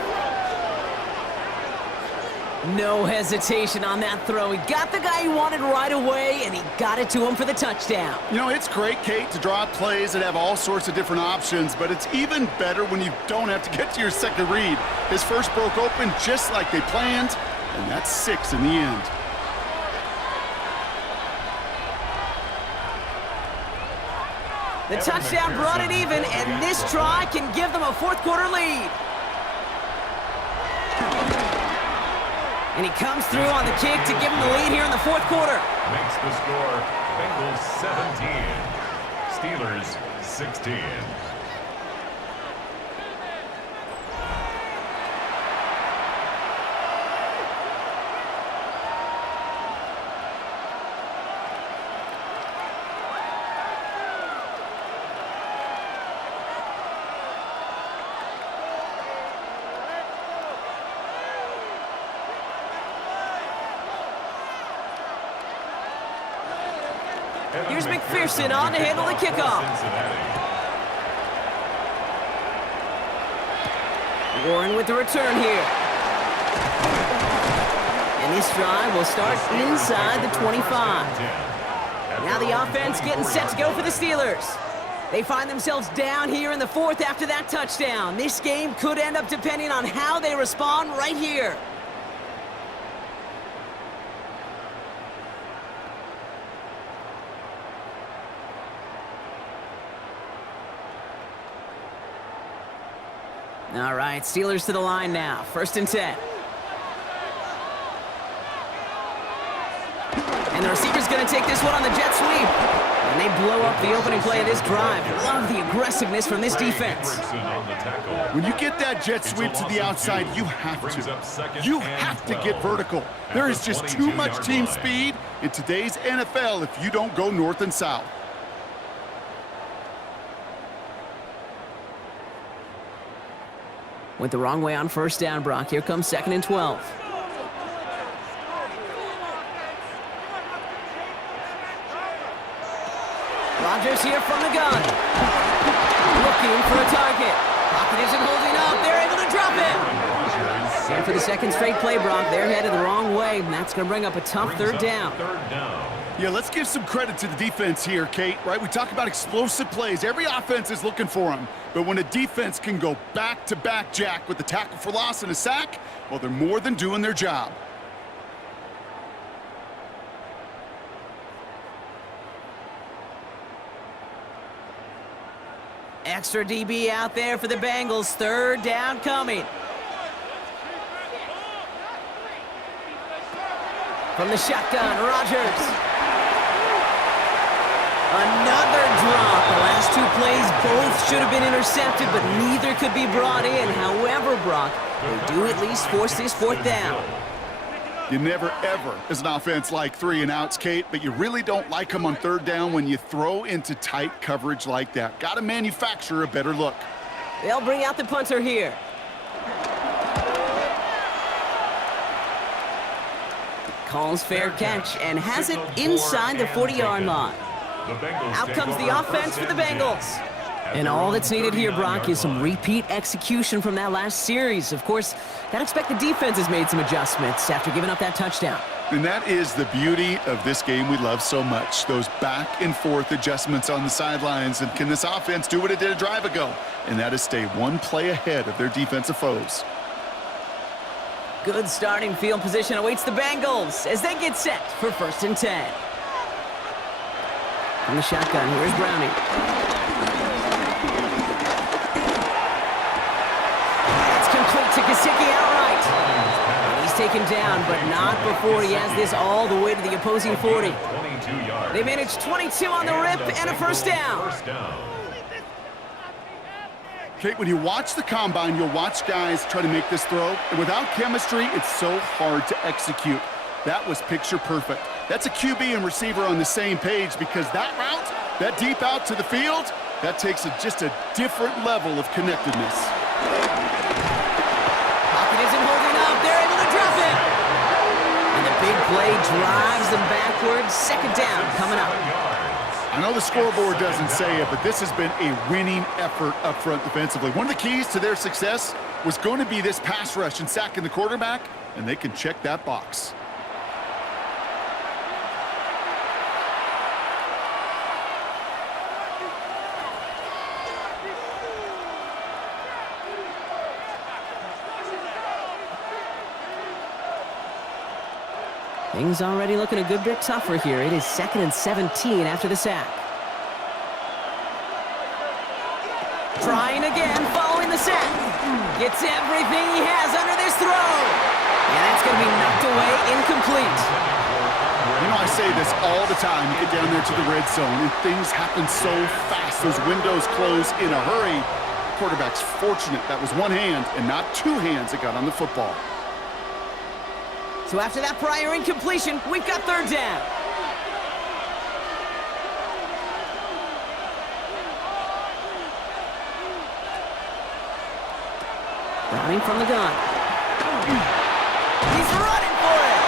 No hesitation on that throw. He got the guy he wanted right away, and he got it to him for the touchdown. You know, it's great, Kate, to draw up plays that have all sorts of different options, but it's even better when you don't have to get to your second read. His first broke open just like they planned, and that's 6 in the end. The touchdown brought it even, and this try can give them a fourth-quarter lead. And he comes through on the kick to give him the lead here in the fourth quarter. Makes the score Bengals 17, Steelers 16. Here's McPherson on to handle the kickoff. Warren with the return here. And this drive will start inside the 25. Now the offense getting set to go for the Steelers. They find themselves down here in the fourth after that touchdown. This game could end up depending on how they respond right here. All right, Steelers to the line now. 1st and 10. And the receiver's going to take this one on the jet sweep. And they blow up the opening play of this drive. Love the aggressiveness from this defense. When you get that jet sweep to the outside, you have to. You have to get vertical. There is just too much team speed in today's NFL if you don't go north and south. Went the wrong way on 1st down, Brock. Here comes 2nd and 12. Rodgers here from the gun. Looking for a target. Pocket isn't holding up. They're able to drop it. And for the second straight play, Brock, they're headed the wrong way, and that's going to bring up a tough 3rd down. Yeah, let's give some credit to the defense here, Kate, right? We talk about explosive plays. Every offense is looking for them. But when a defense can go back-to-back jack with a tackle for loss and a sack, well, they're more than doing their job. Extra DB out there for the Bengals. 3rd down coming. From the shotgun, Rodgers. Another drop. The last 2 plays both should have been intercepted, but neither could be brought in. However, Brock, they do at least force this 4th down. You never, ever, as an offense, like 3 and outs, Kate, but you really don't like them on 3rd down when you throw into tight coverage like that. Got to manufacture a better look. They'll bring out the punter here. Calls fair catch and has it inside the 40-yard line. Out comes the offense for the Bengals. And all that's needed here, Brock, is some repeat execution from that last series. Of course, gotta expect the defense has made some adjustments after giving up that touchdown. And that is the beauty of this game we love so much, those back-and-forth adjustments on the sidelines. And can this offense do what it did a drive ago? And that is stay 1 play ahead of their defensive foes. Good starting field position awaits the Bengals as they get set for 1st and 10. From the shotgun, here's Browning. That's complete to Gesicki outright. And he's taken down, but not before he has this all the way to the opposing 40. They managed 22 on the rip and a 1st down. Kate, when you watch the combine, you'll watch guys try to make this throw, and without chemistry, it's so hard to execute. That was picture perfect. That's a QB and receiver on the same page because that route, that deep out to the field, that takes just a different level of connectedness. Pocket isn't holding up. They're able to drop it. And the big play drives them backwards. 2nd down coming up. I know the scoreboard doesn't say it, but this has been a winning effort up front defensively. One of the keys to their success was going to be this pass rush and sacking the quarterback, and they can check that box. Things already looking a good bit tougher here. It is 2nd and 17 after the sack. set. Gets everything he has under this throw. And that's going to be knocked away, incomplete. You know, I say this all the time. You get down there to the red zone, and things happen so fast. Those windows close in a hurry. The quarterback's fortunate that was one hand and not two hands that got on the football. So after that prior incompletion, we've got third down. Browning from the gun. He's running for it.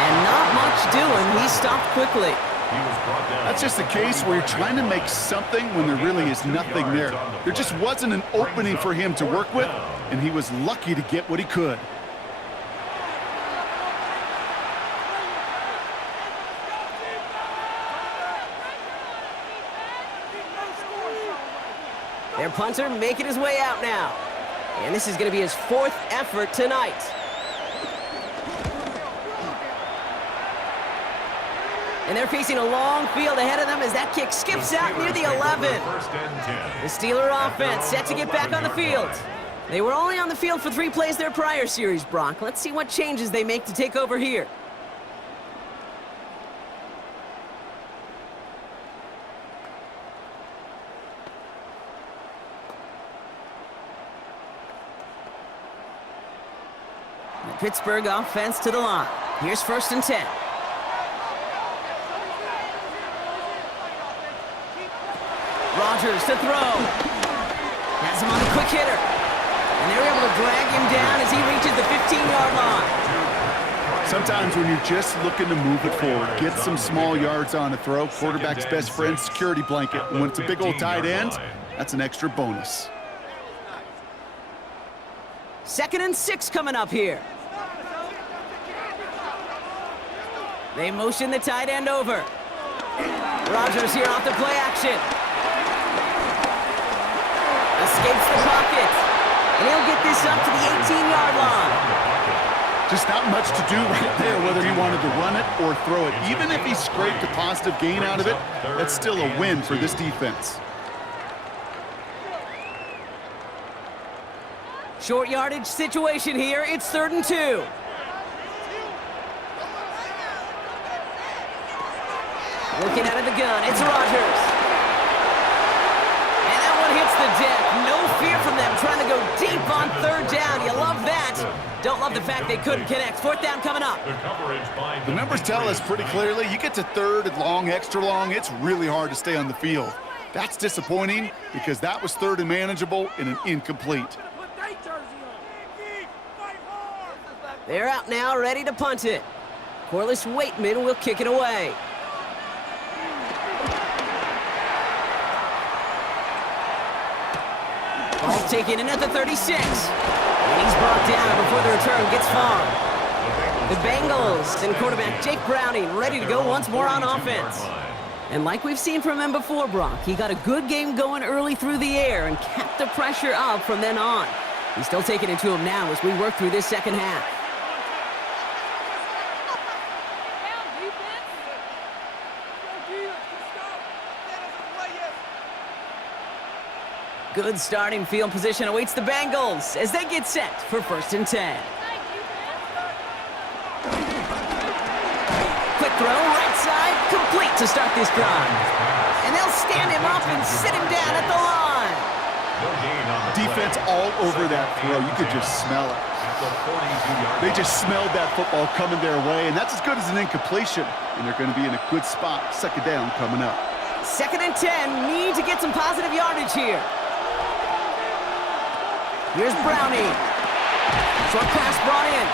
And not much doing. He stopped quickly. That's just the case where you're trying to make something when there really is nothing there. There just wasn't an opening for him to work with, and he was lucky to get what he could. Their punter making his way out now. And this is going to be his fourth effort tonight. And they're facing a long field ahead of them as that kick skips out near the 11. The Steeler offense set to get back on the field. They were only on the field for 3 plays their prior series, Brock. Let's see what changes they make to take over here. The Pittsburgh offense to the line. Here's 1st and 10. Rodgers to throw. Has him on the quick hitter. And they're able to drag him down as he reaches the 15-yard line. Sometimes when you're just looking to move it forward, get some small yards on a throw, quarterback's best friend, security blanket. And when it's a big old tight end, that's an extra bonus. 2nd and 6 coming up here. They motion the tight end over. Rodgers here off the play action. Escapes the pocket. And he'll get this up to the 18-yard line. Just not much to do right there, whether he wanted to run it or throw it. Even if he scraped a positive gain out of it, that's still a win for this defense. Short yardage situation here. It's 3rd and 2. Looking out of the gun, it's Rodgers. And that one hits the deck. No fear from them trying to go deep on 3rd down. You love that. Don't love the fact they couldn't connect. 4th down coming up. The numbers tell us pretty clearly, you get to 3rd and long, extra long, it's really hard to stay on the field. That's disappointing because that was 3rd and manageable and an incomplete. They're out now, ready to punt it. Corliss Waitman will kick it away. Ball taken in at the 36. And he's brought down before the return gets far. The Bengals and quarterback Jake Browning ready to go once more on offense. And like we've seen from him before, Brock, he got a good game going early through the air and kept the pressure up from then on. He's still taking it to him now as we work through this second half. Good starting field position awaits the Bengals as they get set for 1st and 10. Quick throw, right side, complete to start this drive. And they'll stand him up and sit him down at the line. Defense all over that throw. You could just smell it. They just smelled that football coming their way, and that's as good as an incompletion. And they're going to be in a good spot. 2nd down coming up. 2nd and 10, need to get some positive yardage here. Here's Browning. Short pass brought in.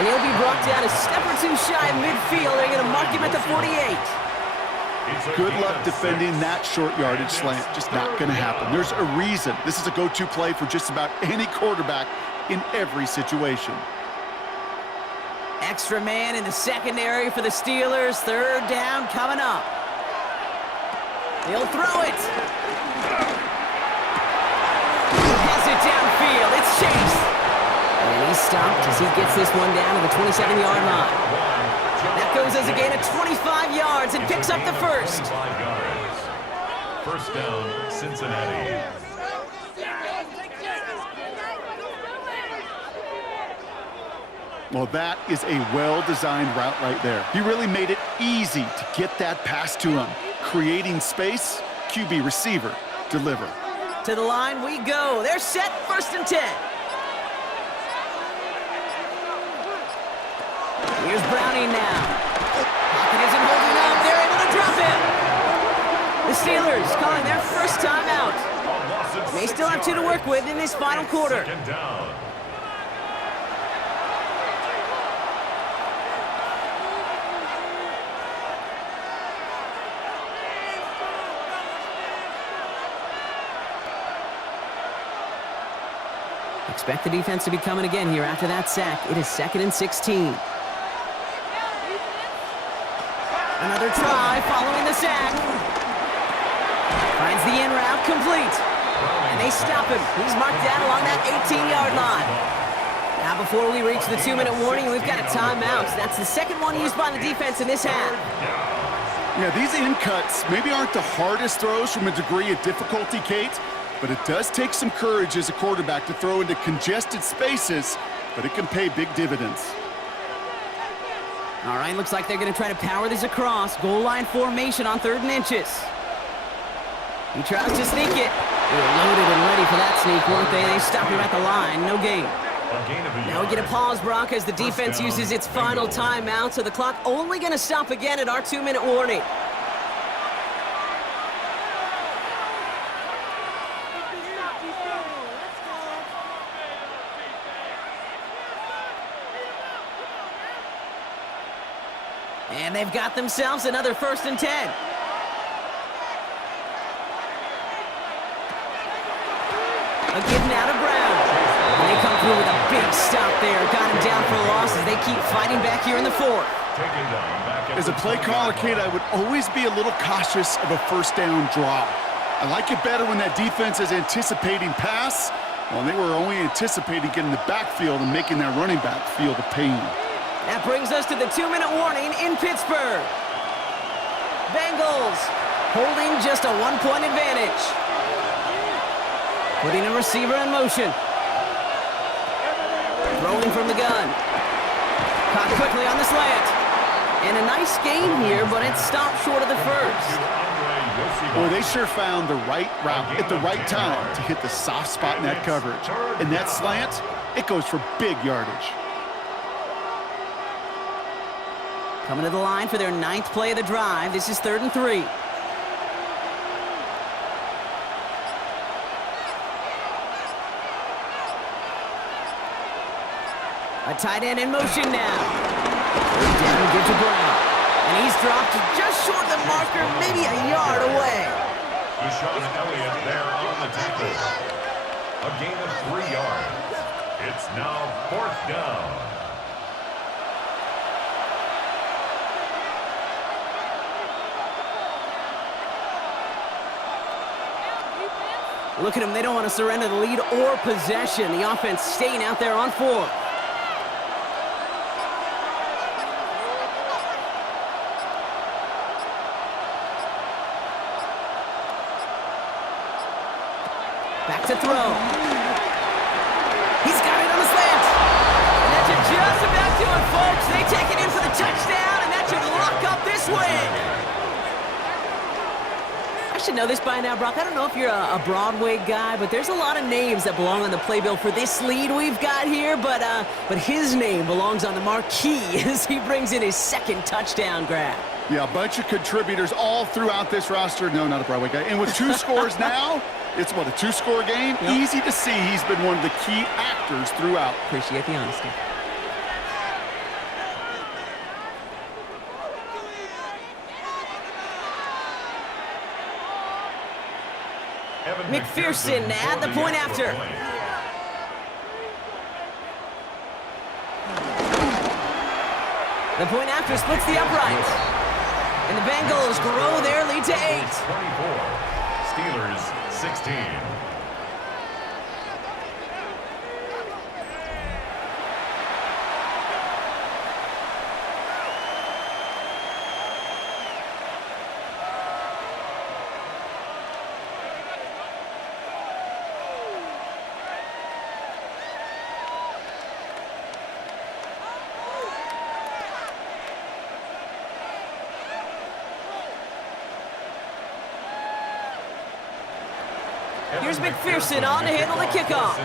And he'll be brought down a step or 2 shy of midfield. They're going to mark him at the 48. Good luck defending that short yardage slant. Just not going to happen. There's a reason. This is a go-to play for just about any quarterback in every situation. Extra man in the secondary for the Steelers. 3rd down coming up. He'll throw it. Has it downfield. It's Chase. And he's stopped as he gets this one down to the 27-yard line. That goes as a gain of 25 yards and picks up the 1st. 1st down, Cincinnati. Well, that is a well-designed route right there. He really made it easy to get that pass to him. Creating space, QB receiver, deliver. To the line we go. They're set, 1st and 10. Here's Browning now. Pocket isn't holding up. They're able to drop him. The Steelers calling their first time out. May still have 2 to work with in this final quarter. Second down. Expect the defense to be coming again here after that sack. It is 2nd and 16. Another try following the sack. Finds the in route complete. And they stop him. He's marked down along that 18-yard line. Now before we reach the 2-minute warning, we've got a timeout. That's the second one used by the defense in this half. Yeah, these in cuts maybe aren't the hardest throws from a degree of difficulty, Kate, but it does take some courage as a quarterback to throw into congested spaces, but it can pay big dividends. All right, looks like they're going to try to power this across. Goal line formation on 3rd and inches. He tries to sneak it. They were loaded and ready for that sneak, weren't they? They stop him at the line. No gain. Now we get a pause, Brock, as the defense uses its final timeout, so the clock only going to stop again at our 2-minute warning. And they've got themselves another 1st and 10. A give now to Brown. And they come through with a big stop there. Got him down for a loss as they keep fighting back here in the 4th. As a play caller, Kate, I would always be a little cautious of a 1st down draw. I like it better when that defense is anticipating pass. Well, they were only anticipating getting the backfield and making that running back feel the pain. That brings us to the 2-minute warning in Pittsburgh. Bengals holding just a 1-point advantage. Putting a receiver in motion. Throwing from the gun. Caught quickly on the slant. And a nice gain here, but it stopped short of the 1st. Well, they sure found the right route at the right time to hit the soft spot in that coverage. And that slant, it goes for big yardage. Coming to the line for their 9th play of the drive. This is 3rd and 3. A tight end in motion now. Third down, give to Brown. And he's dropped just short of the marker, maybe a yard away. Deshaun Elliott there on the tackle. A gain of 3 yards. It's now 4th down. Look at them. They don't want to surrender the lead or possession. The offense staying out there on 4th. Back to throw. He's got it on the slant. And that should just about do it, folks. They take it in for the touchdown, and that should lock up this win. I should know this by now, Brock. I don't know if you're a Broadway guy, but there's a lot of names that belong on the playbill for this lead we've got here, but his name belongs on the marquee as he brings in his 2nd touchdown grab. Yeah, a bunch of contributors all throughout this roster. No, not a Broadway guy. And with 2 scores now, it's, what, a 2-score game? Yep. Easy to see he's been one of the key actors throughout. Appreciate the honesty. McPherson at the point after. The point after splits the uprights. And the Bengals grow their lead to 8. 24. Steelers 16. Here's McPherson on to handle the kickoff.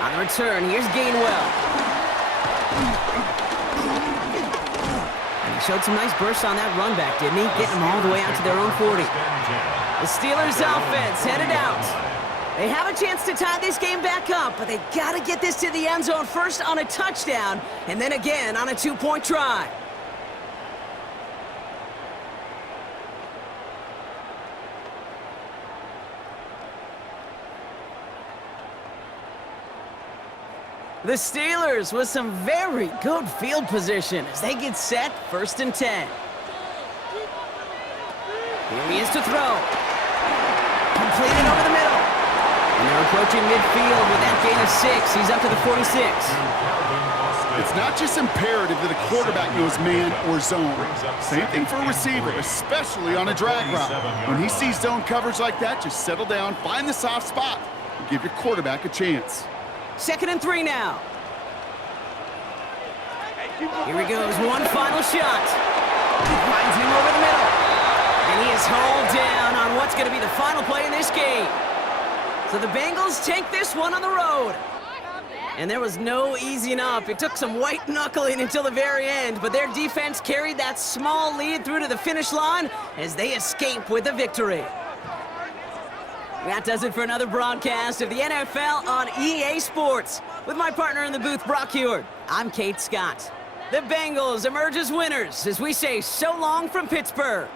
On the return, here's Gainwell. And he showed some nice bursts on that run back, didn't he? Getting them all the way out to their own 40. The Steelers offense headed out. They have a chance to tie this game back up, but they got to get this to the end zone first on a touchdown, and then again on a 2-point try. The Steelers with some very good field position as they get set, 1st and 10. Here he is to throw. Completed over the middle. And they're approaching midfield with that gain of 6. He's up to the 46. It's not just imperative that a quarterback knows man or zone. Same thing for a receiver, especially on a drag route. When he sees zone coverage like that, just settle down, find the soft spot, and give your quarterback a chance. 2nd and 3 now. Here he goes, one final shot. Finds him over the middle. And he is hauled down on what's going to be the final play in this game. So the Bengals take this one on the road. And there was no easing up. It took some white knuckling until the very end, but their defense carried that small lead through to the finish line as they escape with the victory. That does it for another broadcast of the NFL on EA Sports. With my partner in the booth, Brock Heward, I'm Kate Scott. The Bengals emerge as winners as we say so long from Pittsburgh.